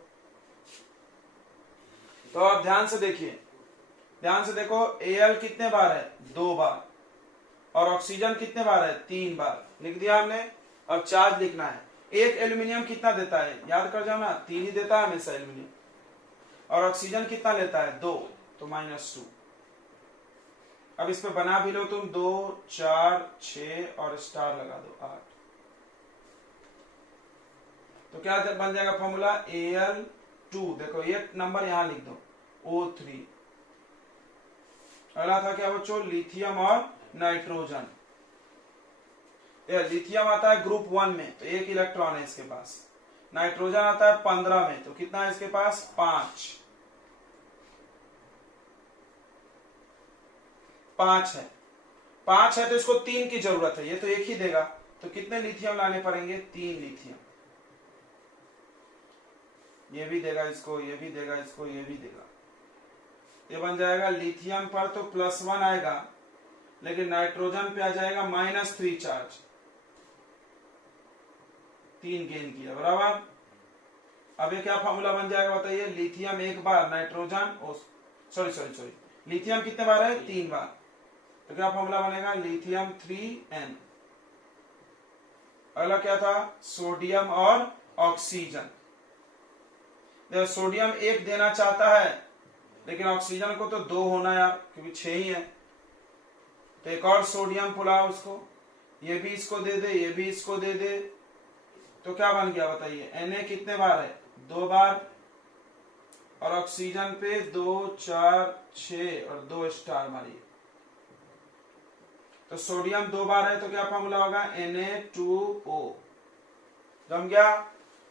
तो अब ध्यान से देखिए, ध्यान से देखो, Al कितने बार है, 2 बार, और ऑक्सीजन कितने बार है, 3 बार। लिख दिया हमने। अब चार्ज लिखना है। एक एल्यूमिनियम कितना देता है, याद कर जाओ ना, 3 ही देता है हमेशा एल्यूमिनियम। और ऑक्सीजन कितना लेता है, 2, तो -2। अब इस पे बना भी लो तुम, 2, 4, 6 और स्टार लगा दो, 8। तो क्या बन जाएगा फॉर्मूला, Al2। देखो ये नंबर यहां लिख दो, O3। अगला था क्या बच्चों, लिथियम और नाइट्रोजन। लिथियम आता है ग्रुप 1 में, तो 1 इलेक्ट्रॉन है इसके पास। नाइट्रोजन आता है 15 में, तो कितना है इसके पास, 5 है। 5 है तो इसको 3 की जरूरत है, ये तो एक ही देगा, तो कितने लिथियम लाने पड़ेंगे, 3 लिथियम। ये भी देगा इसको, ये भी देगा इसको, ये भी देगा। ये बन जाएगा, लिथियम पर तो +1 आएगा, लेकिन नाइट्रोजन पे आ जाएगा -3 चार्ज। 3 गेन किया, बराबर। अब ये क्या फॉर्मूला बन जाएगा बताइए, लिथियम 1 बार, नाइट्रोजन सॉरी लिथियम कितने बार है, 3 बार, तो क्या फॉर्मूला बनेगा, लिथियम 3N। अगला क्या था, सोडियम और ऑक्सीजन। देखो सोडियम 1 देना चाहता है, लेकिन ऑक्सीजन को तो 2 होना यार, क्योंकि 6 ही है। तो एक और सोडियम बुलाओ उसको, ये भी इसको दे दे, ये भी इसको दे दे, तो क्या बन गया बताइए, Na कितने बार है, 2 बार, और ऑक्सीजन पे 2, 4, 6 और 2 स्टार मारिए। तो सोडियम 2 बार है, तो क्या फॉर्मूला होगा, Na2O। जम गया।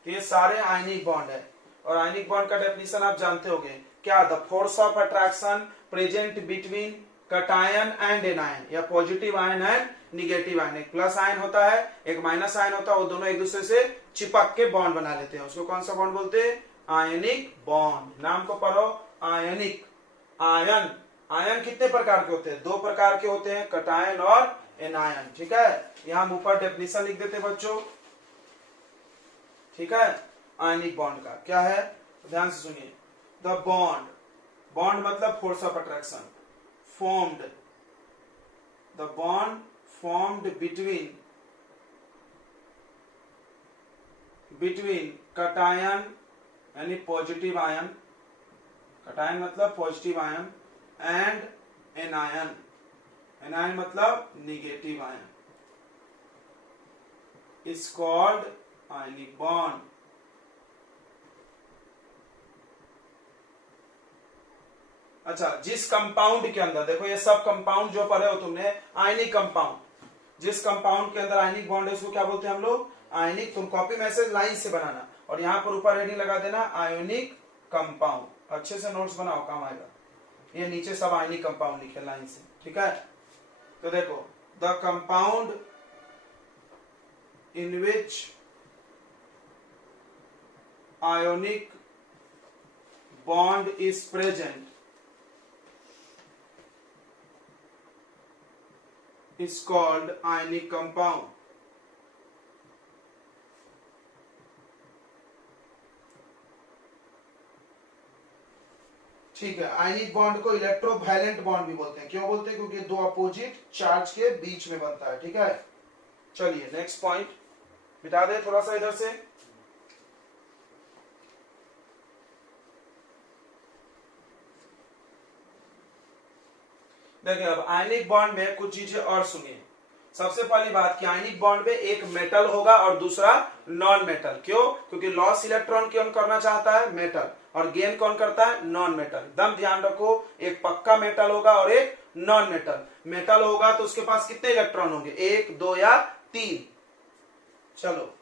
ये सारे आयनिक बॉन्ड है, और आयनिक बॉन्ड का डेफिनेशन आप जानते होंगे क्या, the force of attraction present between cation and anion, या positive ion and negative ion. एक प्लस आयन होता है, एक माइनस आयन होता है, वो दोनों एक दूसरे से चिपक के बॉन्ड बना लेते हैं, उसको कौन सा बॉन्ड बोलते हैं, आयनिक बॉन्ड। नाम को पढ़ो, आयनिक। आयन, आयन कितने प्रकार के होते हैं, 2 प्रकार के होते हैं, कटायन और एनायन। ठीक है, यहां हम ऊपर डेफिनेशन लिख देते बच्चों। ठीक है, आयनिक बॉन्ड का क्या है, तो ध्यान से सुनिए। द बॉन्ड, बॉन्ड मतलब force of attraction, formed the bond formed between cation यानी पॉजिटिव आयन, कटायन मतलब positive ion, and anion, anion मतलब negative ion, is called ionic bond. अच्छा, जिस कंपाउंड के अंदर, देखो ये सब कंपाउंड जो पढ़े हो तुमने, आयनिक कंपाउंड, जिस कंपाउंड के अंदर आयनिक बॉन्ड है उसको क्या बोलते हैं हम लोग? आयनिक। तुम कॉपी मैसेज लाइन से बनाना और यहां पर ऊपर हेडिंग लगा देना आयोनिक कंपाउंड। अच्छे से नोट्स बनाओ, काम आएगा। ये नीचे सब आयनिक कंपाउंड लिखे लाइन से, ठीक है। तो देखो, the compound in which ionic bond is present is called ionic compound. ठीक है, आयनिक बॉन्ड को इलेक्ट्रोवैलेंट बॉन्ड भी बोलते हैं। क्यों बोलते हैं? क्योंकि दो अपोजिट चार्ज के बीच में बनता है, ठीक है। चलिए नेक्स्ट पॉइंट बिता दे थोड़ा सा इधर से। देखिए, अब आयनिक बॉन्ड में कुछ चीजें और सुनिए। सबसे पहली बात कि आयनिक बॉन्ड में एक मेटल होगा और दूसरा नॉन मेटल। क्यों? क्योंकि लॉस इलेक्ट्रॉन कौन करना चाहता है? मेटल। और गेन कौन करता है? Non metal. एकदम ध्यान रखो, एक पक्का मेटल होगा और एक नॉन मेटल। मेटल होगा तो उसके पास कितने इलेक्ट्रॉन होंगे? 1, 2 या 3। चलो,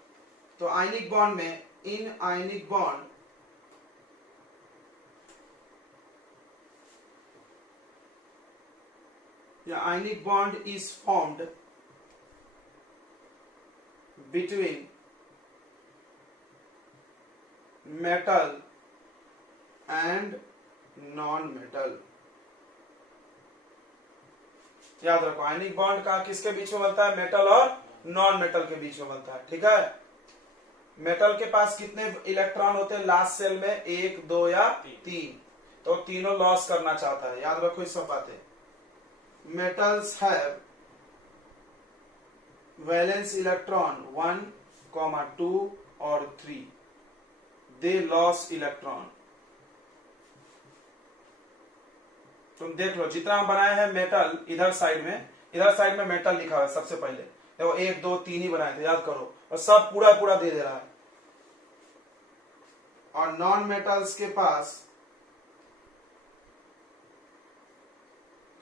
तो आयनिक बॉन्ड में, इन आयनिक बॉन्ड या ionic bond is formed between metal and non metal. याद रखो, आयनिक बॉन्ड का किसके बीच में बनता है? मेटल और नॉन मेटल के बीच में बनता है, ठीक है। मेटल के पास कितने इलेक्ट्रॉन होते हैं लास्ट सेल में? 1, 2 या 3। तो तीनों लॉस करना चाहता है, याद रखो इस सब बातें। metals have valence electron 1, 2 or 3. They lost electron. तुम देख लो, जितना हम बनाए हैं मेटल, इधर साइड में मेटल लिखा हुआ है सबसे पहले। देखो 1, 2, 3 ही बनाए थे, याद करो। और सब पूरा दे रहा है। और नॉन मेटल्स के पास,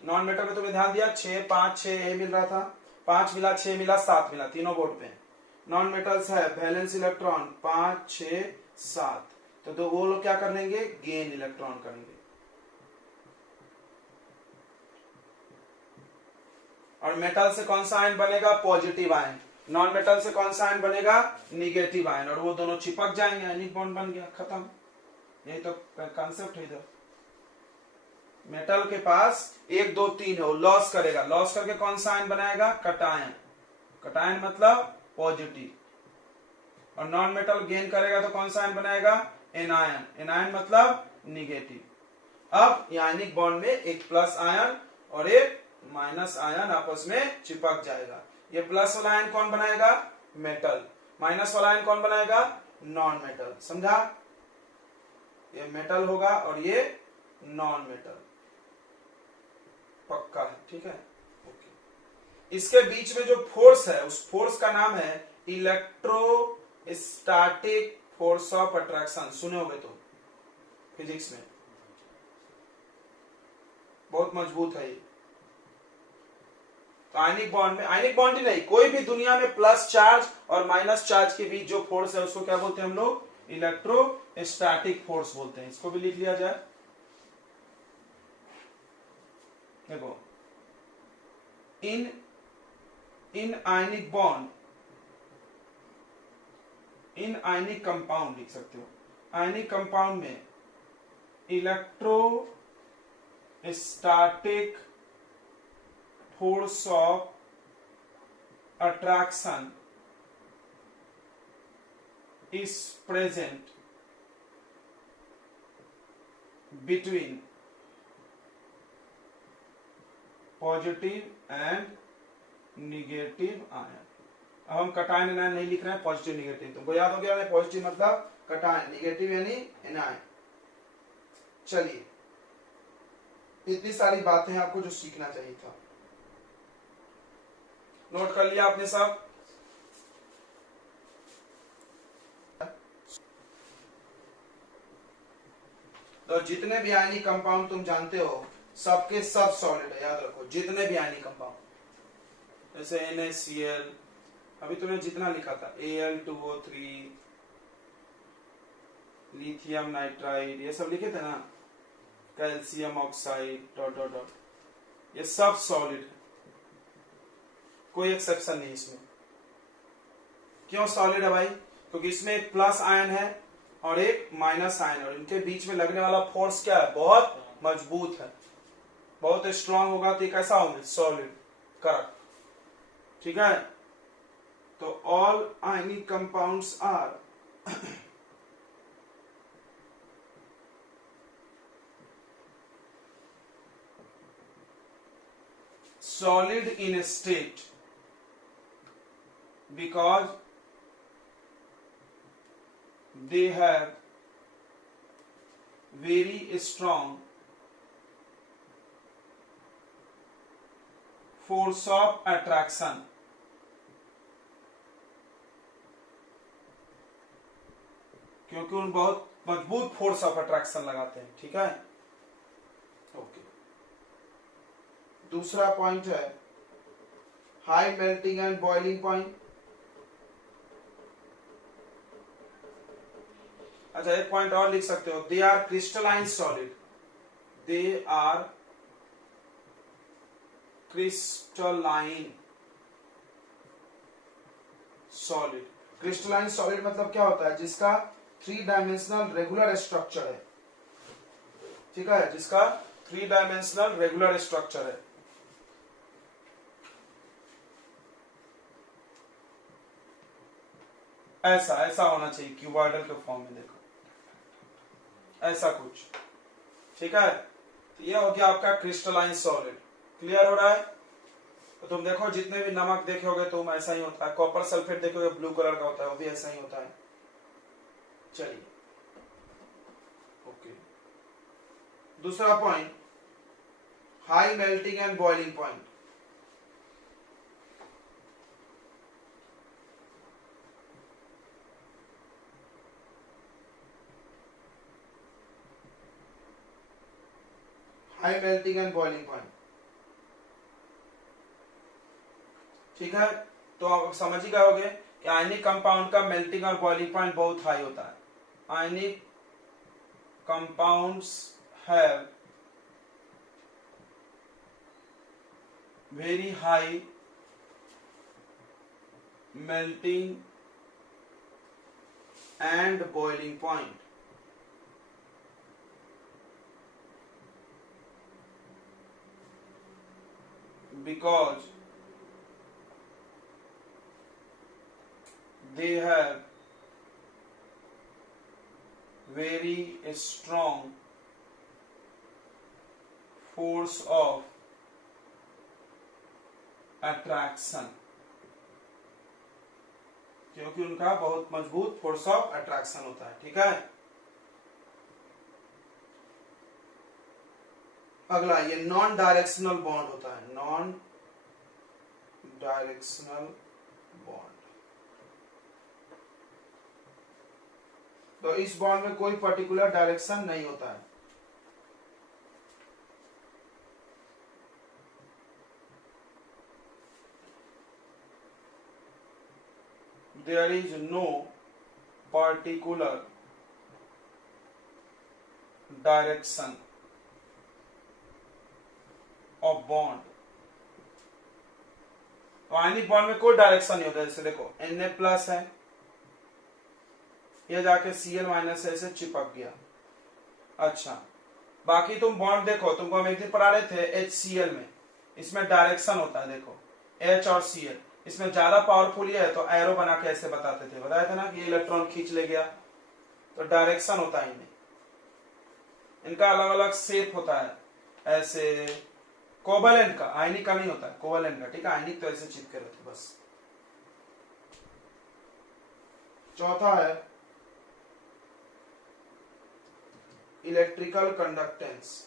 नॉन मेटल में तुमने ध्यान दिया 6, 5, 6 यही मिल रहा था। 5 मिला, 6 मिला, 7 मिला, तीनों बोर्ड पे। नॉन मेटल्स है वैलेंस इलेक्ट्रॉन 5, 6, 7। तो वो लोग क्या कर लेंगे? गेन इलेक्ट्रॉन करेंगे। और मेटल से कौन सा आयन बनेगा? Positive ion. नॉन मेटल से कौन सा आयन बनेगा? Negative ion. और वो दोनों चिपक जाएंगे, आयनिक बॉन्ड बन गया, खत्म। यही तो कॉन्सेप्ट है इधर। मेटल के पास 1, 2, 3 है, वो लॉस करेगा। लॉस करके कौन सा आयन बनाएगा? कटायन। कटायन मतलब पॉजिटिव। और नॉन मेटल गेन करेगा तो कौन सा आयन बनाएगा? एनायन। एनायन मतलब निगेटिव। अब आयनिक बॉन्ड में एक प्लस आयन और एक माइनस आयन आपस में चिपक जाएगा। ये प्लस वाला आयन कौन बनाएगा? मेटल। माइनस वाला आयन कौन बनाएगा? Non metal. समझा? ये मेटल होगा और ये नॉन मेटल। पक्का है, ठीक है। ओके। इसके बीच में जो फोर्स है, उस फोर्स का नाम है इलेक्ट्रोस्टैटिक फोर्स ऑफ अट्रैक्शन। सुने होगे तुम फिजिक्स में, बहुत मजबूत है ये। तो आयनिक बॉन्ड में, आयनिक बॉन्ड ही नहीं, कोई भी दुनिया में प्लस चार्ज और माइनस चार्ज के बीच जो फोर्स है उसको क्या बोलते हैं हम लोग? इलेक्ट्रोस्टैटिक फोर्स बोलते हैं। इसको भी लिख लिया जाए। देखो, इन आयनिक बॉन्ड, इन आयनिक कंपाउंड लिख सकते हो। आयनिक कंपाउंड में electrostatic force of attraction is present between positive and negative ion. अब हम कटायन एनायन नहीं लिख रहे हैं, पॉजिटिव निगेटिव। तुमको याद हो गया है पॉजिटिव मतलब कटायन, निगेटिव यानी एनायन। चलिए, इतनी सारी बातें हैं आपको जो सीखना चाहिए था। नोट कर लिया आपने सब? तो जितने भी आयनिक कंपाउंड तुम जानते हो सबके सब सॉलिड है, याद रखो। जितने भी आयनिक कंपाउंड, जैसे NaCl, अभी तुमने जितना लिखा था Al2O3, लिथियम नाइट्राइड, ये सब लिखे थे ना, calcium oxide dot dot dot, ये सब सॉलिड है, कोई एक्सेप्शन नहीं इसमें। क्यों सॉलिड है भाई? क्योंकि इसमें एक प्लस आयन है और एक माइनस आयन, और इनके बीच में लगने वाला फोर्स क्या है? बहुत मजबूत है, बहुत स्ट्रांग होगा, तो ये कैसा होंगे? सॉलिड। करेक्ट, ठीक है। तो all ionic compounds are solid in a state because they have very strong force of attraction, क्योंकि उन बहुत मजबूत फोर्स ऑफ अट्रैक्शन लगाते हैं, ठीक है। ओके, दूसरा पॉइंट है high melting and boiling point. अच्छा, एक पॉइंट और लिख सकते हो, they are crystalline solid, they are crystalline solid. Crystalline solid मतलब क्या होता है? जिसका 3 डायमेंशनल रेगुलर स्ट्रक्चर है, ठीक है, जिसका 3 डायमेंशनल रेगुलर स्ट्रक्चर है। ऐसा ऐसा होना चाहिए क्यूबॉइडल के फॉर्म में, देखो ऐसा कुछ, ठीक है। तो ये हो गया आपका क्रिस्टलाइन सॉलिड। क्लियर हो रहा है? तो तुम देखो जितने भी नमक देखे होगे तुम, ऐसा ही होता है। कॉपर सल्फेट देखोगे ब्लू कलर का होता है, वो भी ऐसा ही होता है। चलिए, ओके, दूसरा point high melting and boiling point. High melting and boiling point, ठीक है। तो आप समझ ही गए होगे कि आयनिक कंपाउंड का मेल्टिंग और बॉइलिंग पॉइंट बहुत हाई होता है। Ionic compounds have very high melting and boiling point. Because they have very strong force of attraction, क्योंकि उनका बहुत मजबूत फोर्स ऑफ अट्रैक्शन होता है, ठीक है। अगला ये नॉन डायरेक्शनल बॉन्ड होता है, नॉन डायरेक्शनल बॉन्ड। तो इस बॉन्ड में कोई पर्टिकुलर डायरेक्शन नहीं होता है। There is no particular direction of bond। तो आयनिक बॉन्ड में कोई डायरेक्शन नहीं होता। जैसे देखो Na+ है, ये जाके Cl- है, इसे चिपक गया। अच्छा, बाकी तुम बॉन्ड देखो, तुमको हम एक दिन पढ़ा रहे थे HCl में, इसमें डायरेक्शन होता है। देखो H और Cl, इसमें ज्यादा पावरफुल है तो एरो बना के ऐसे बताते थे, बताया था ना कि इलेक्ट्रॉन खींच ले गया, तो डायरेक्शन होता है इनमें। इनका अलग अलग शेप होता है, ऐसे कोवलेंट का, आयनिक का नहीं होता है, कोवलेंट का, ठीक है। आयनिक तो ऐसे चिपके रहते बस। चौथा है इलेक्ट्रिकल कंडक्टेंस।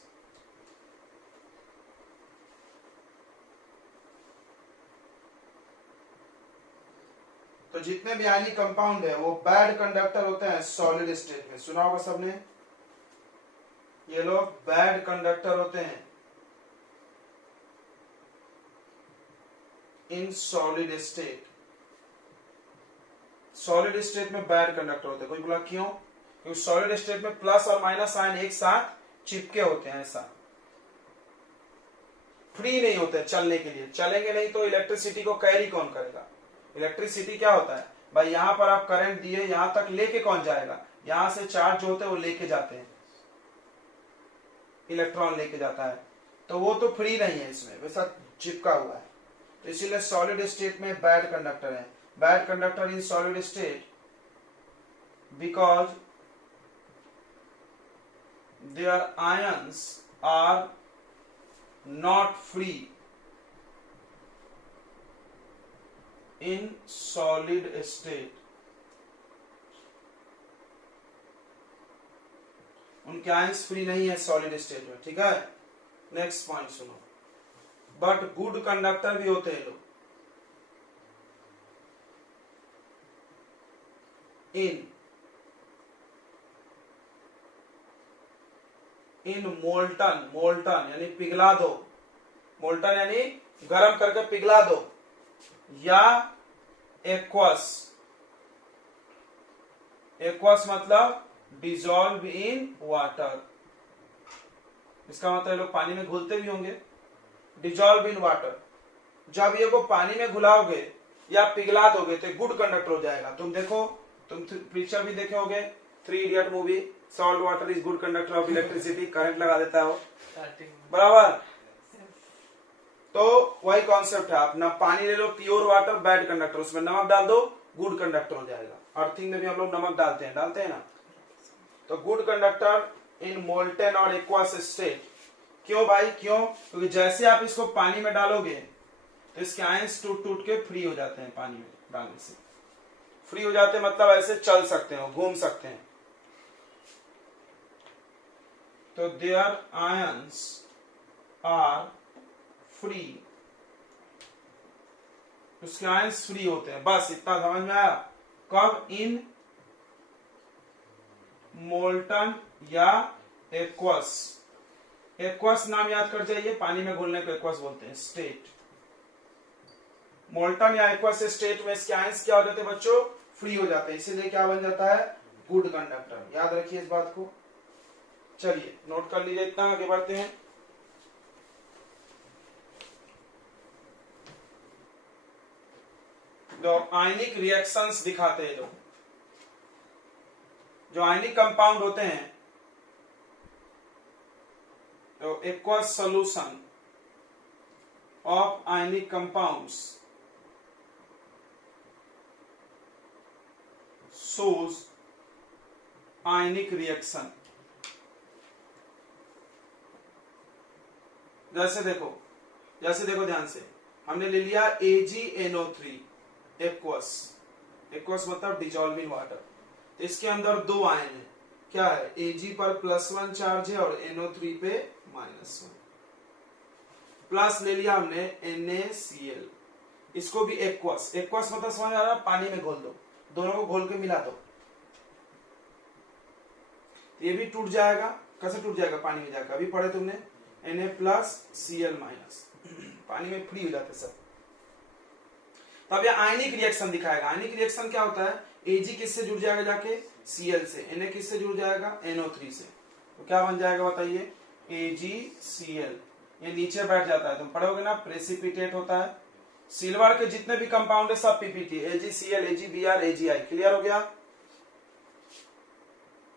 तो जितने भी आयनिक कंपाउंड है वो बैड कंडक्टर होते हैं सॉलिड स्टेट में, सुना होगा सबने, ये लोग बैड कंडक्टर होते हैं in solid state. Solid state में बैड कंडक्टर होते हैं। कोई बोला क्यों? क्योंकि सॉलिड स्टेट में प्लस और माइनस आयन एक साथ चिपके होते हैं, ऐसा फ्री नहीं होते चलने के लिए, चलेंगे नहीं तो इलेक्ट्रिसिटी को कैरी कौन करेगा? इलेक्ट्रिसिटी क्या होता है भाई, यहां पर आप करंट दिए, यहां तक लेके कौन जाएगा? यहां से चार्ज जो होते हैं वो लेके जाते हैं, इलेक्ट्रॉन लेके जाता है, तो वो तो फ्री नहीं है, इसमें वैसा चिपका हुआ है। तो इसीलिए सॉलिड स्टेट में बैड कंडक्टर है। Bad conductor in solid state because their ions are not free in solid state। उनके आयंस फ्री नहीं है सॉलिड स्टेट में, ठीक है। नेक्स्ट पॉइंट सुनो, बट गुड कंडक्टर भी होते हैं लोग इन मोल्टन, मोल्टन यानी पिघला दो, मोल्टन यानी गर्म करके पिघला दो, या एक्वस, एक्वस मतलब डिजॉल्व इन वाटर, इसका मतलब लोग पानी में घुलते भी होंगे, डिजॉल्व इन वाटर। जब ये को पानी में घुलाओगे या पिघला दोगे तो गुड कंडक्टर हो जाएगा। तुम देखो, तुम पिक्चर भी देखे होगे, 3 idiot movie, salt water is good conductor of electricity, current लगा देता है वो, बराबर। तो वही कॉन्सेप्ट है, अपना पानी ले लो प्योर वाटर, बैड कंडक्टर, उसमें नमक डाल दो, गुड कंडक्टर हो जाएगा। अर्थिंग में भी हम लोग नमक डालते हैं ना। तो गुड कंडक्टर इन मोल्टेन और एक्वास स्टेट। क्यों भाई, क्यों? क्योंकि जैसे आप इसको पानी में डालोगे तो इसके आयंस टूट टूट के फ्री हो जाते हैं, पानी में डालने से फ्री हो जाते हैं, मतलब ऐसे चल सकते हैं, घूम सकते हैं। तो देयर आयंस आर फ्री, उसके आयंस फ्री होते हैं, बस इतना समझ में आया। कब? इन मोल्टन या एक्वस। एक्वस नाम याद कर जाइए, पानी में घुलने को एक्वस बोलते हैं, स्टेट। मोल्टन या एक्वस स्टेट में इसके आयंस क्या हो जाते हैं बच्चों? फ्री हो जाते हैं, इसीलिए क्या बन जाता है? Good conductor. याद रखिए इस बात को। चलिए नोट कर लीजिए, इतना आगे बढ़ते हैं। जो आयनिक रिएक्शंस दिखाते हैं, जो आयनिक कंपाउंड होते हैं, तो aqueous solution of ionic compounds shows ionic reaction। जैसे देखो ध्यान से, हमने ले लिया AgNO3 एक्वस, एक्वस मतलब डिजॉल्विंग वाटर। तो इसके अंदर दो आयन है, क्या है? Ag पर +1 चार्ज है और NO3 पे -1। प्लस ले लिया हमने NaCl, इसको भी एक्वस, एक्वस मतलब समझ आ रहा है, पानी में घोल दो, दोनों को घोल के मिला दो, ये भी टूट जाएगा। कैसे टूट जाएगा? पानी में जाकर, अभी पढ़े तुमने, Na+Cl-, पानी में फ्री हो जाते सब। तब ये आयनिक रिएक्शन दिखाएगा। आयनिक रिएक्शन क्या होता है? Ag किससे जुड़ जाएगा जाके? Cl से। Na किससे जुड़ जाएगा? NO3 से। तो क्या बन जाएगा बताइए? AgCl। ये नीचे बैठ जाता है, तुम पढ़ोगे ना, प्रेसिपिटेट होता है। सिल्वर के जितने भी कंपाउंड है सब PPT, AgCl, AgBr, AgI। Clear हो गया?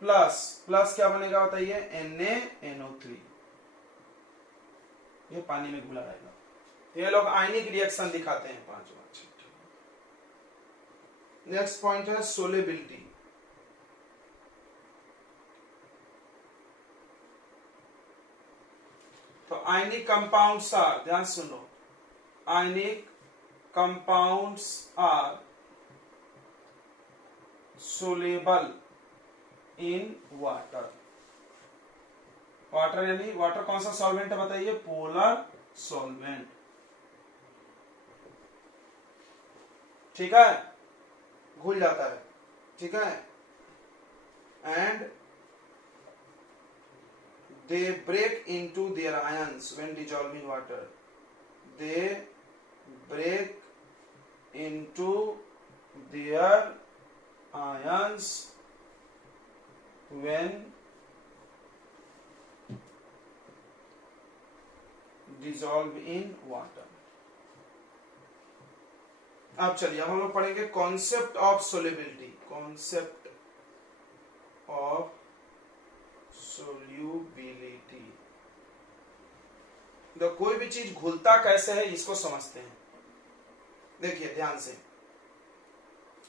प्लस क्या बनेगा बताइए? NaNO3, ये पानी में घुला रहेगा। ये लोग आयनिक रिएक्शन दिखाते हैं, 5 बार। नेक्स्ट पॉइंट है सोलेबिलिटी। तो आयनिक कंपाउंड्स आर, ध्यान सुनो, ionic compounds are soluble in water. Water यानी वाटर कौन सा सॉल्वेंट है बताइए? Polar solvent. ठीक है, घुल जाता है, ठीक है। And they break into their ions when dissolve in water. They break into their ions when dissolve in water. अब चलिए, अब हम लोग पढ़ेंगे concept of solubility. Concept of solubility. तो कोई भी चीज घुलता कैसे है इसको समझते हैं। देखिए ध्यान से,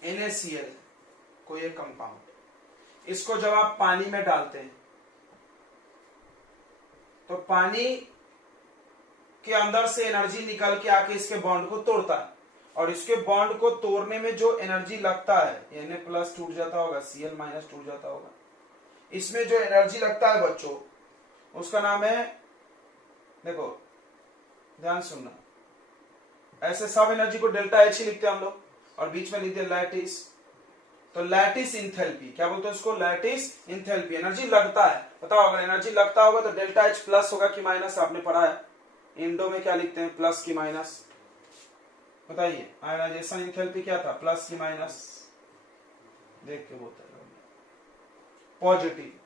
NaCl कोई एक कंपाउंड, इसको जब आप पानी में डालते हैं तो पानी के अंदर से एनर्जी निकल के आके इसके बॉन्ड को तोड़ता है, और इसके बॉन्ड को तोड़ने में जो एनर्जी लगता है, Na+ टूट जाता होगा, Cl- टूट जाता होगा, इसमें जो एनर्जी लगता है बच्चों उसका नाम है, देखो ध्यान सुनना, ऐसे सब एनर्जी को ΔH ही लिखते हैं हम लोग, और बीच में लिखते हैं लैटिस। तो लैटिस इंथैल्पी, क्या बोलते हैं उसको? Lattice enthalpy. एनर्जी लगता है, बताओ अगर एनर्जी लगता होगा तो ΔH+ होगा कि माइनस? आपने पढ़ा है इंडो में क्या लिखते हैं, प्लस की माइनस? बताइए आयनाइजेशन इंथैल्पी क्या था, प्लस की माइनस? देख के बोलते हैं पॉजिटिव।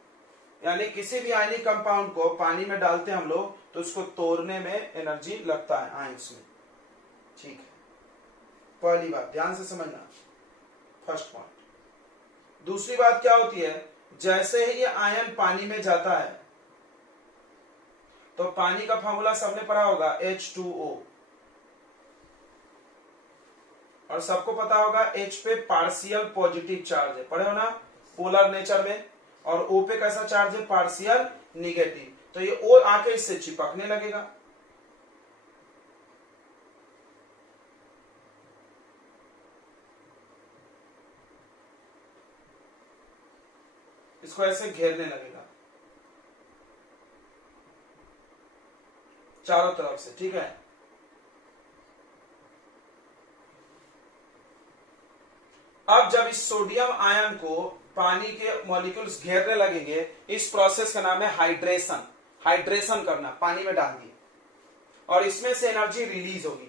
यानी किसी भी आयनिक कंपाउंड को पानी में डालते हैं हम लोग तो उसको तोड़ने में एनर्जी लगता है आयंस में। ठीक है, पहली बात ध्यान से समझना, फर्स्ट पॉइंट। दूसरी बात क्या होती है, जैसे ही ये आयन पानी में जाता है तो पानी का फॉर्मूला सबने पढ़ा होगा H2O, और सबको पता होगा H पे पार्शियल पॉजिटिव चार्ज है, पढ़े हो ना पोलर नेचर में, और O पे कैसा चार्ज है, पार्शियल निगेटिव। तो ये O आके इससे चिपकने लगेगा, इसको ऐसे घेरने लगेगा चारों तरफ से, ठीक है। अब जब इस सोडियम आयन को पानी के मॉलिक्यूल्स घेरने लगेंगे, इस प्रोसेस का नाम है हाइड्रेशन। हाइड्रेशन करना, पानी में डाल दिए, और इसमें से एनर्जी रिलीज होगी।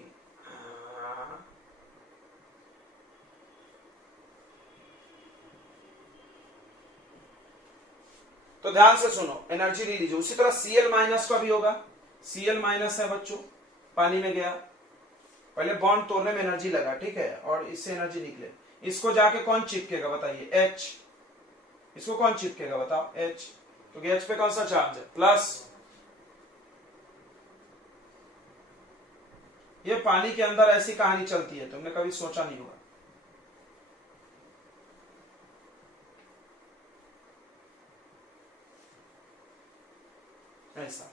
तो ध्यान से सुनो, एनर्जी रिलीज। उसी तरह Cl- का भी होगा, Cl- है बच्चों, पानी में गया, पहले बॉन्ड तोड़ने में एनर्जी लगा, ठीक है, और इससे एनर्जी निकले, इसको जाके कौन चिपकेगा बताइए, H। इसको कौन चिपकेगा बताओ, H, क्योंकि H पे कौन सा चार्ज है, प्लस। ये पानी के अंदर ऐसी कहानी चलती है, तुमने कभी सोचा नहीं होगा। ऐसा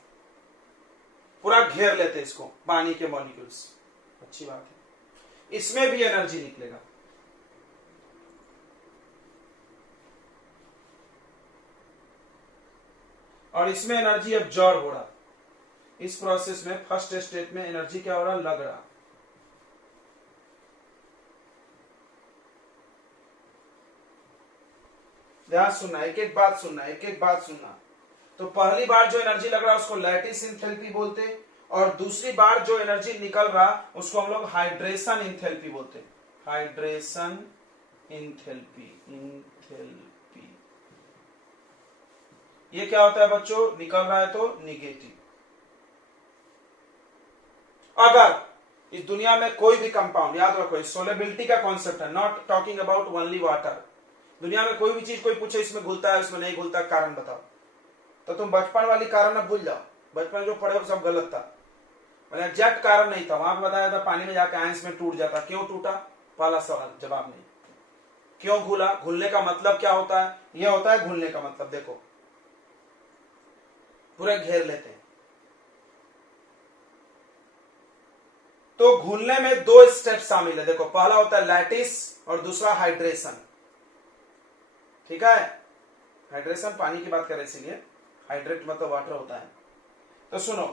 पूरा घेर लेते इसको पानी के मॉलिक्यूल्स, अच्छी बात है, इसमें भी एनर्जी निकलेगा। और इसमें एनर्जी एब्जॉर्ब हो रहा, इस प्रोसेस में फर्स्ट स्टेट में एनर्जी क्या हो रहा, लग रहा। ध्यान सुनना, एक एक बात सुनना, एक एक बात सुनना। तो पहली बार जो एनर्जी लग रहा है उसको लैटिस इंथैल्पी बोलते, और दूसरी बार जो एनर्जी निकल रहा उसको हम लोग हाइड्रेशन इंथैल्पी बोलते। Hydration enthalpy, enthalpy. ये क्या होता है बच्चों, निकल रहा है तो निगेटिव। अगर इस दुनिया में कोई भी कंपाउंड, याद रखो सोलेबिलिटी का कॉन्सेप्ट है, not talking about only water. दुनिया में कोई भी चीज कोई पूछे इसमें घुलता है इसमें नहीं घुलता, कारण बताओ, तो तुम बचपन वाली कारण अब भूल जाओ, बचपन जो पढ़े सब गलत था, मतलब एग्जैक्ट कारण नहीं था, वहां पे बताया था पानी में जाकर आयंस में टूट जाता, क्यों टूटा, पहला सवाल जवाब नहीं। क्यों घुला, घुलने का मतलब क्या होता है, यह होता है घुलने का मतलब, देखो पूरे घेर लेते हैं, तो घुलने में दो स्टेप शामिल है। देखो, पहला होता है लैटिस और दूसरा हाइड्रेशन। ठीक है, हाइड्रेशन पानी की बात करें, इसीलिए हाइड्रेट मतलब वाटर होता है। तो सुनो,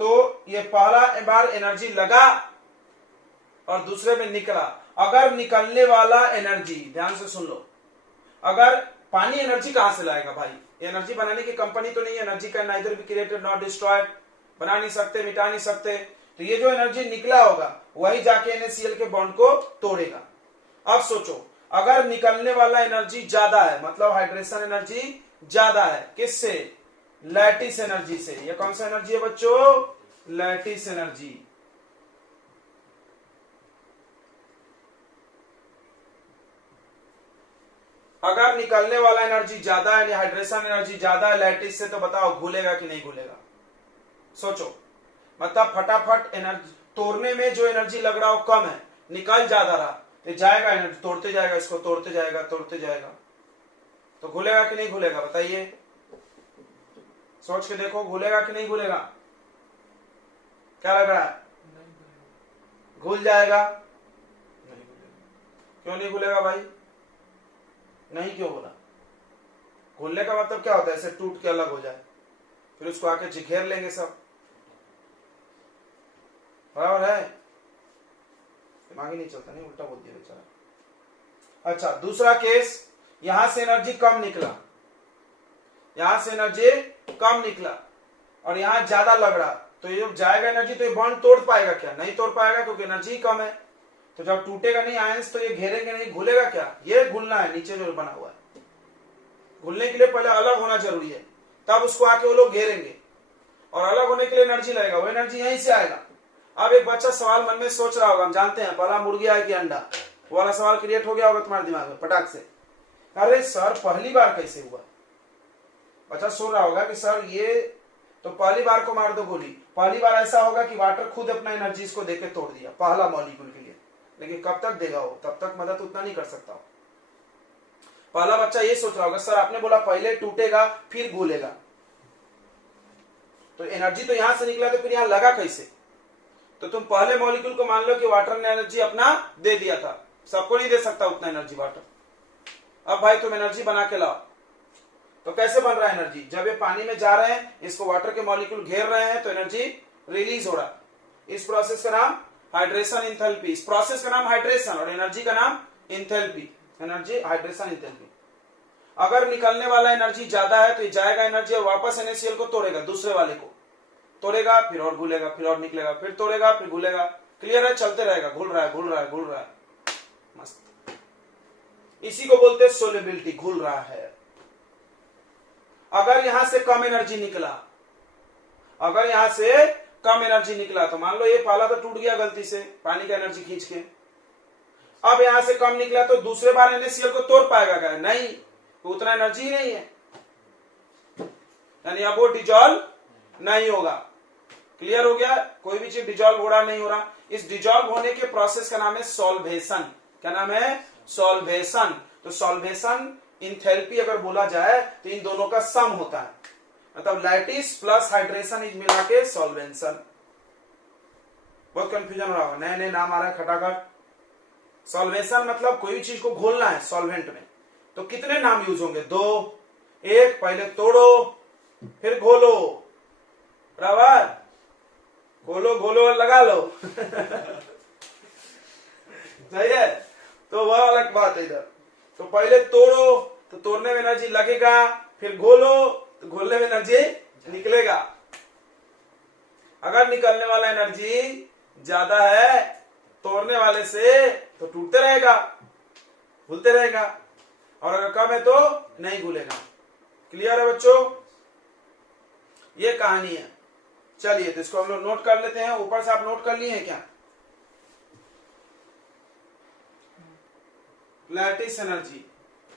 तो ये पहला बार एनर्जी लगा और दूसरे में निकला। अगर निकलने वाला एनर्जी, ध्यान से सुन लो, अगर पानी एनर्जी कहां से लाएगा भाई? एनर्जी बनाने की कंपनी तो नहीं है, एनर्जी का neither be created not destroyed, बना नहीं सकते, मिटा नहीं सकते। तो ये जो एनर्जी निकला होगा वही जाके NaCl के बॉन्ड को तोड़ेगा। अब सोचो, अगर निकलने वाला एनर्जी ज्यादा है, मतलब हाइड्रेशन एनर्जी ज्यादा है, किससे? लैटिस एनर्जी से। ये कौन सा एनर्जी है बच्चों? Lattice energy. अगर निकलने वाला एनर्जी ज्यादा है, हाइड्रेशन एनर्जी ज्यादा है लैटिस से, तो बताओ घुलेगा कि नहीं घुलेगा? सोचो, मतलब फटाफट एनर्जी तोड़ने में जो एनर्जी लग रहा हो कम है, निकल ज्यादा रहा, तो जाएगा एनर्जी, तोड़ते जाएगा, इसको तोड़ते जाएगा, तोड़ते जाएगा, तो घुलेगा कि नहीं घुलेगा? बताइए, सोच के देखो, घुलेगा कि नहीं घुलेगा? क्या लग रहा है? घुल जाएगा? नहीं घुलेगा। क्यों नहीं घुलेगा भाई? नहीं क्यों बोला? घुलने का मतलब क्या होता है? ऐसे टूट के अलग हो जाए, फिर उसको आके चिखेर लेंगे सब, बराबर है? दिमाग ही नहीं चलता, नहीं उल्टा बोल दिया बेचारा। अच्छा, दूसरा केस, यहां से एनर्जी कम निकला, यहां से एनर्जी कम निकला और यहां ज्यादा लग रहा, तो ये जब जाएगा एनर्जी तो ये बॉन्ड तोड़ पाएगा क्या? नहीं तोड़ पाएगा, क्योंकि एनर्जी कम है। तो जब टूटेगा नहीं आयंस, तो ये घेरेंगे नहीं, घुलेगा क्या? ये घुलना है, नीचे जो बना हुआ है। घुलने के लिए पहले अलग होना जरूरी है, तब उसको आके वो लोग घेरेंगे, और अलग होने के लिए एनर्जी लगेगा, वो एनर्जी यहीं से आएगा। अब एक बच्चा सवाल मन में सोच रहा होगा, हम जानते हैं, पहला मुर्गी है कि अंडा, वो वाला सवाल क्रिएट हो गया होगा तुम्हारे दिमाग में पटाख से। अरे सर, पहली बार कैसे हुआ? बच्चा सोच रहा होगा कि सर ये तो पहली बार को मार दो गोली, पहली बार ऐसा होगा कि वाटर खुद अपना एनर्जी को देके तोड़ दिया पहला मॉलिक्यूल के लिए, लेकिन कब तक देगा वो? तब तक मदद उतना नहीं कर सकता। पहला बच्चा ये सोच रहा होगा, सर आपने बोला पहले टूटेगा फिर घुलेगा, तो एनर्जी तो यहां से निकला, तो फिर यहां लगा कैसे? तो तुम पहले मॉलिक्यूल को मान लो कि वाटर ने एनर्जी अपना दे दिया था, सबको नहीं दे सकता उतना एनर्जी वाटर। अब भाई तुम एनर्जी बना के लाओ, तो कैसे बन रहा है एनर्जी? जब ये पानी में जा रहे हैं, इसको वाटर के मॉलिक्यूल घेर रहे हैं, तो एनर्जी रिलीज हो रहा है। इस प्रोसेस का नाम हाइड्रेशन इंथैल्पी, इस प्रोसेस का नाम हाइड्रेशन और एनर्जी का नाम इंथैल्पी, एनर्जी हाइड्रेशन इंथैल्पी। अगर निकलने वाला एनर्जी ज्यादा है, तो ये जाएगा एनर्जी और वापस NaCl को तोड़ेगा, दूसरे वाले को तोड़ेगा, फिर और घुलेगा, फिर और निकलेगा, फिर तोड़ेगा, फिर घुलेगा। क्लियर है? चलते रहेगा, घुल रहा है, घुल रहा है, घुल रहा है, मस्त। इसी को बोलते हैं सोल्युबिलिटी, घुल रहा है। अगर यहां से कम एनर्जी निकला, अगर यहां से कम एनर्जी निकला, तो मान लो ये पाला तो टूट गया गलती से पानी का एनर्जी खींच के, अब यहां से कम निकला, तो दूसरे बार NaCl को तोड़ पाएगा क्या? नहीं, तो उतना एनर्जी ही नहीं है, यानी अब वो डिजॉल्व नहीं होगा। क्लियर हो गया? कोई भी चीज डिजॉल्व हो रहा नहीं हो रहा, इस डिजॉल्व होने के प्रोसेस का नाम है सॉल्वेशन। क्या नाम है? सॉल्वेशन। तो सॉल्वेशन इंथैल्पी अगर बोला जाए तो इन दोनों का सम होता है, मतलब लैटिस प्लस हाइड्रेशन इज मिला के सॉल्वेशन। बहुत कंफ्यूजन हो रहा होगा, नए नए नाम आ रहा है खटाखट। सॉल्वेशन मतलब कोई भी चीज को घोलना है सॉल्वेंट में, तो कितने नाम यूज होंगे? दो। एक, पहले तोड़ो फिर घोलो, बराबर? घोलो घोलो और लगा लो सही है? तो वह अलग बात है इधर। तो पहले तोड़ो, तो तोड़ने में एनर्जी लगेगा, फिर घोलो तो घोलने में एनर्जी निकलेगा। अगर निकलने वाला एनर्जी ज्यादा है तोड़ने वाले से, तो टूटते रहेगा, घुलते रहेगा, और अगर कम है तो नहीं घुलेगा। क्लियर है बच्चों? ये कहानी है। चलिए, तो इसको हम लोग नोट कर लेते हैं। ऊपर से आप नोट कर लिए हैं क्या? लैटिस एनर्जी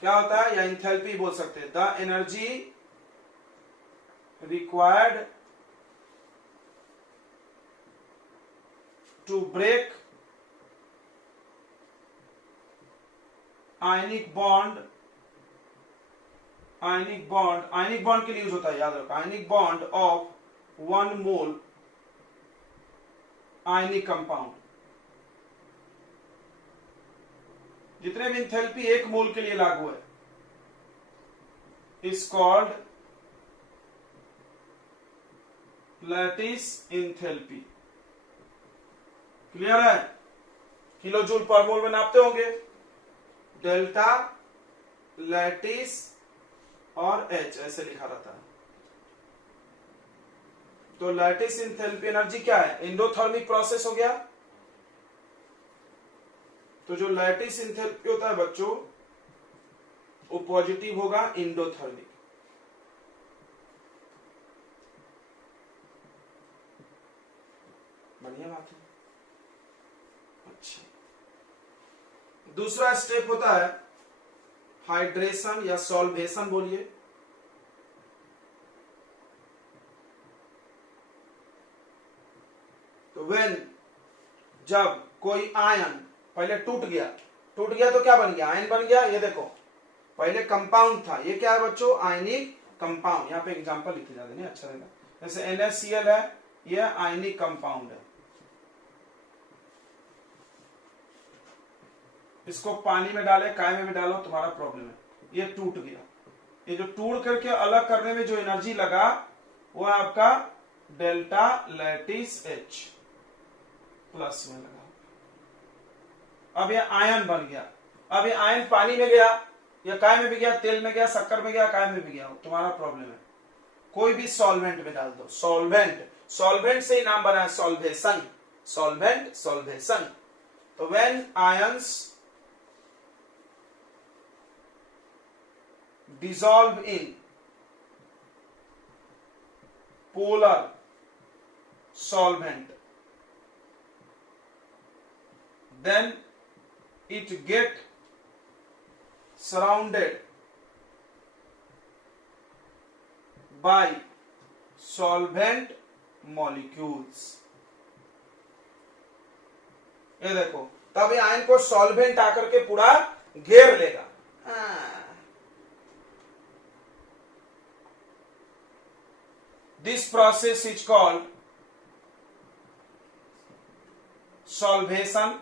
क्या होता है, या इंथैल्पी बोल सकते हैं, the energy required to break ionic bond. Ionic bond के लिए यूज होता है, याद रखो, ionic bond of 1 mole ionic compound. जितने भी इंथैल्पी 1 मोल के लिए लागू है is called lattice enthalpy. Clear है? किलो जूल पर मोल में नापते होंगे, डेल्टा, लैटिस और एच ऐसे लिखा रहता है। तो लैटिस इंथैल्पी एनर्जी क्या है? एंडोथर्मिक प्रोसेस हो गया। तो जो लैटिस इंथैल्पी होता है बच्चों वो पॉजिटिव होगा, एंडोथर्मिक। बढ़िया बात है। अच्छा, दूसरा स्टेप होता है हाइड्रेशन या सॉल्वेशन, बोलिए। तो व्हेन, जब कोई आयन पहले टूट गया तो क्या बन गया? आयन बन गया। ये देखो, पहले कंपाउंड था, ये क्या है बच्चों? Ionic compound. यहाँ पे एग्जांपल लिखे जाते हैं, अच्छा रहेगा। जैसे NaCl है, ये आयनिक कंपाउंड है। इसको पानी में डाले, काय में भी डालो, तुम्हारा प्रॉब्लम है। ये टूट गया, ये जो टूट करके अलग करने में जो एनर्जी लगा वो है आपका डेल्टा लैटिस H प्लस में लगा। अब ये आयन बन गया। अब ये आयन पानी में गया या काय में भी गया, तेल में गया, शक्कर में गया, काय में भी गया, तुम्हारा प्रॉब्लम है। कोई भी सॉल्वेंट में डाल दो, सॉल्वेंट से ही नाम बना है सॉल्वेशन, सॉल्वेशन। तो when ions dissolve in polar solvent, then it get surrounded by solvent molecules। ये देखो, तब ये आयन को सॉल्वेंट आकर के पूरा घेर लेगा। This process is called solvation।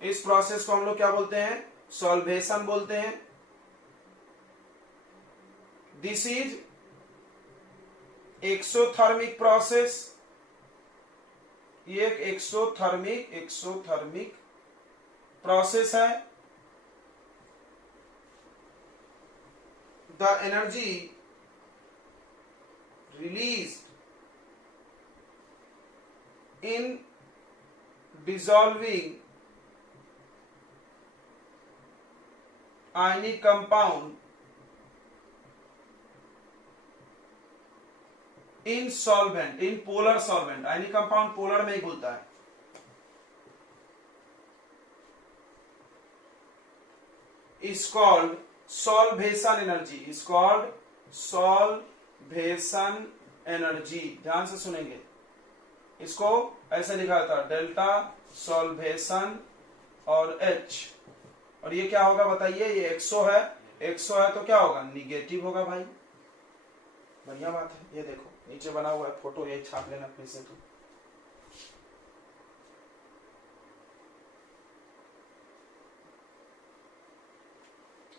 इस प्रोसेस को हम लोग क्या बोलते हैं? सॉल्वेशन बोलते हैं। This is exothermic process. ये एक एक्सोथर्मिक प्रोसेस है। The energy released in dissolving ionic compound in solvent, in polar solvent। ionic compound polar में ही घुलता है। is called solvation energy, is called solvation energy। ध्यान से सुनेंगे, इसको ऐसे लिखा था डेल्टा सॉल्वेशन और H। और ये क्या होगा बताइए? ये 100 है, 100 है तो क्या होगा? निगेटिव होगा भाई। बढ़िया बात है। ये देखो नीचे बना हुआ है फोटो, ये छाप लेना अपने से। तो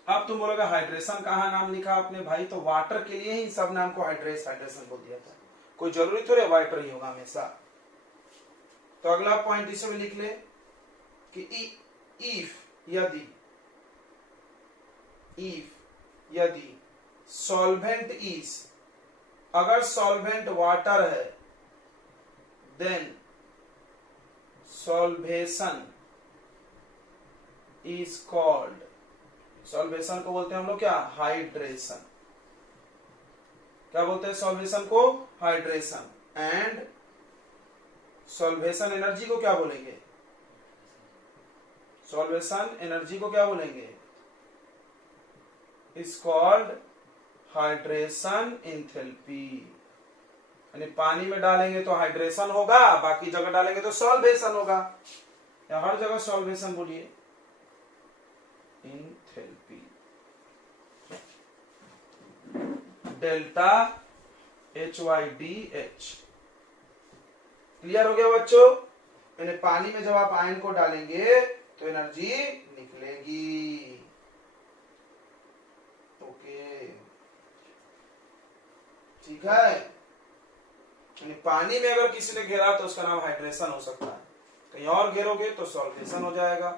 अब तुम बोलोगे हाइड्रेशन कहाँ नाम लिखा आपने भाई? तो वाटर के लिए ही सब नाम को हाइड्रेशन बोल दिया था, कोई जरूरी थोड़े वाटर ही होगा हमेशा। तो अगला पॉइंट इसमें लिख ले कि इफ यदि सॉल्वेंट इज, अगर सॉल्वेंट वाटर है, then solvation is called, solvation को बोलते हैं हम लोग क्या? हाइड्रेशन। क्या बोलते हैं सॉल्वेशन को? हाइड्रेशन। एंड सॉल्वेशन एनर्जी को क्या बोलेंगे? सॉल्वेशन एनर्जी को क्या बोलेंगे? Is called hydration enthalpy. यानी पानी में डालेंगे तो हाइड्रेशन होगा, बाकी जगह डालेंगे तो सॉल्वेशन होगा। या हर जगह सॉल्वेशन बोलिए, एंथैल्पी। Delta HYDH। क्लियर हो गया बच्चों? यानी पानी में जब आप आयन को डालेंगे तो एनर्जी निकलेगी। ओके, ठीक है। यानी पानी में अगर किसी ने घेरा तो उसका नाम हाइड्रेशन हो सकता है, कहीं और घेरोगे तो सॉल्वेशन हो जाएगा।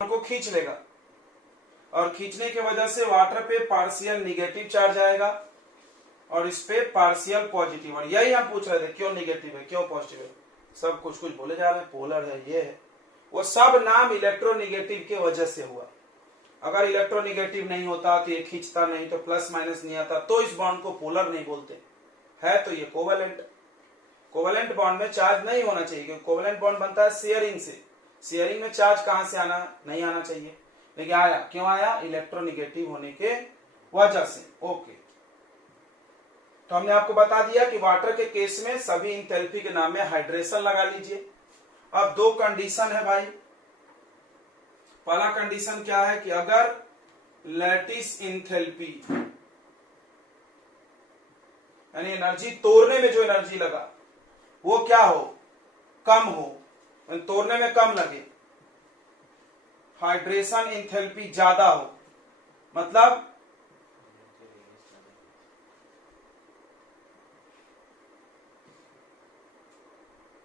को खींच लेगा और खींचने की वजह से वाटर पे पार्शियल निगेटिव चार्ज आएगा और इस पे पार्शियल पॉजिटिव। और यही हम पूछ रहे थे, क्यों निगेटिव है क्यों पॉजिटिव है, सब कुछ कुछ बोले जा रहे हैं, पोलर है ये है वो सब नाम इलेक्ट्रोनिगेटिव के वजह से हुआ। अगर इलेक्ट्रोनिगेटिव नहीं होता तो ये खींचता नहीं, तो प्लस माइनस नहीं आता, तो इस बॉन्ड को पोलर नहीं बोलते है, तो ये कोवेलेंट। कोवेलेंट बॉन्ड में चार्ज नहीं होना चाहिए क्योंकि कोवेलेंट बॉन्ड बनता है शेयरिंग से। शेयरिंग में चार्ज कहां से आना, नहीं आना चाहिए, लेकिन आया, क्यों आया, इलेक्ट्रोनिगेटिव होने के वजह से। ओके, तो हमने आपको बता दिया कि वाटर के केस में सभी इंथैल्पी के नाम में हाइड्रेशन लगा लीजिए। अब दो कंडीशन है भाई। पहला कंडीशन क्या है कि अगर लैटिस इंथैल्पी यानी एनर्जी तोड़ने में जो एनर्जी लगा वो क्या हो, कम हो, तोड़ने में कम लगे, हाइड्रेशन इंथैल्पी ज्यादा हो, मतलब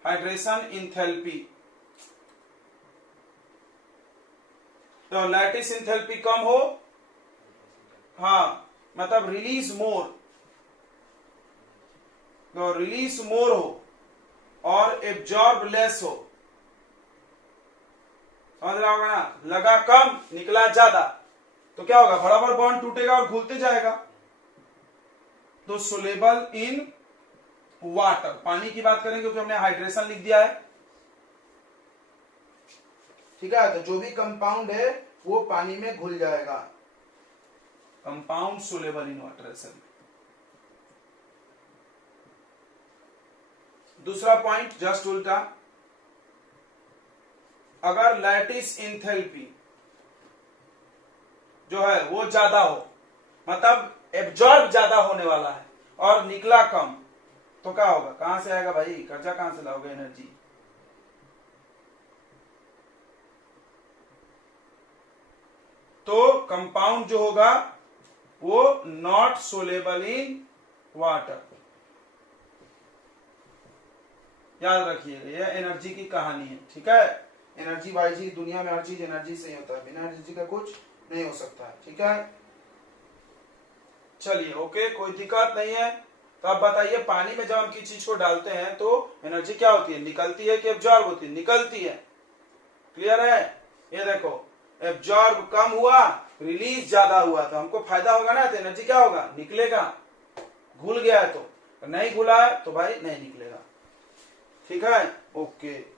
हाइड्रेशन इंथैल्पी, तो लैटिस इंथैल्पी कम हो, हाँ मतलब रिलीज मोर, तो रिलीज मोर हो और एब्जॉर्ब लेस हो, समझ रहा होगा ना, लगा कम निकला ज्यादा, तो क्या होगा, बराबर बॉन्ड टूटेगा और घुलते जाएगा। तो सोलेबल इन वाटर, पानी की बात करेंगे क्योंकि हमने हाइड्रेशन लिख दिया है, ठीक है। तो जो भी कंपाउंड है वो पानी में घुल जाएगा, कंपाउंड सोलेबल इन वाटर असल में। दूसरा पॉइंट जस्ट उल्टा, अगर लैटिस इंथैल्पी जो है वो ज्यादा हो, मतलब एब्जॉर्ब ज्यादा होने वाला है और निकला कम, तो क्या होगा, कहां से आएगा भाई, कर्जा कहां से लाओगे एनर्जी, तो कंपाउंड जो होगा वो नॉट सोलेबल इन वाटर। याद रखिएगा, ये एनर्जी की कहानी है, ठीक है। एनर्जी वाइज ही दुनिया में हर चीज एनर्जी से ही होता है, बिना एनर्जी का कुछ नहीं हो सकता है, ठीक है। चलिए ओके, कोई दिक्कत नहीं है। तो अब बताइए, पानी में जब हम किसी चीज को डालते हैं तो एनर्जी क्या होती है, निकलती है कि एब्जॉर्ब होती है, निकलती है, क्लियर है। ये देखो, एब्जॉर्ब कम हुआ, रिलीज ज्यादा हुआ, तो हमको फायदा होगा ना, तो एनर्जी क्या होगा, निकलेगा। घुल गया है तो नहीं घुला है तो भाई नहीं निकलेगा, ठीक है। ओके।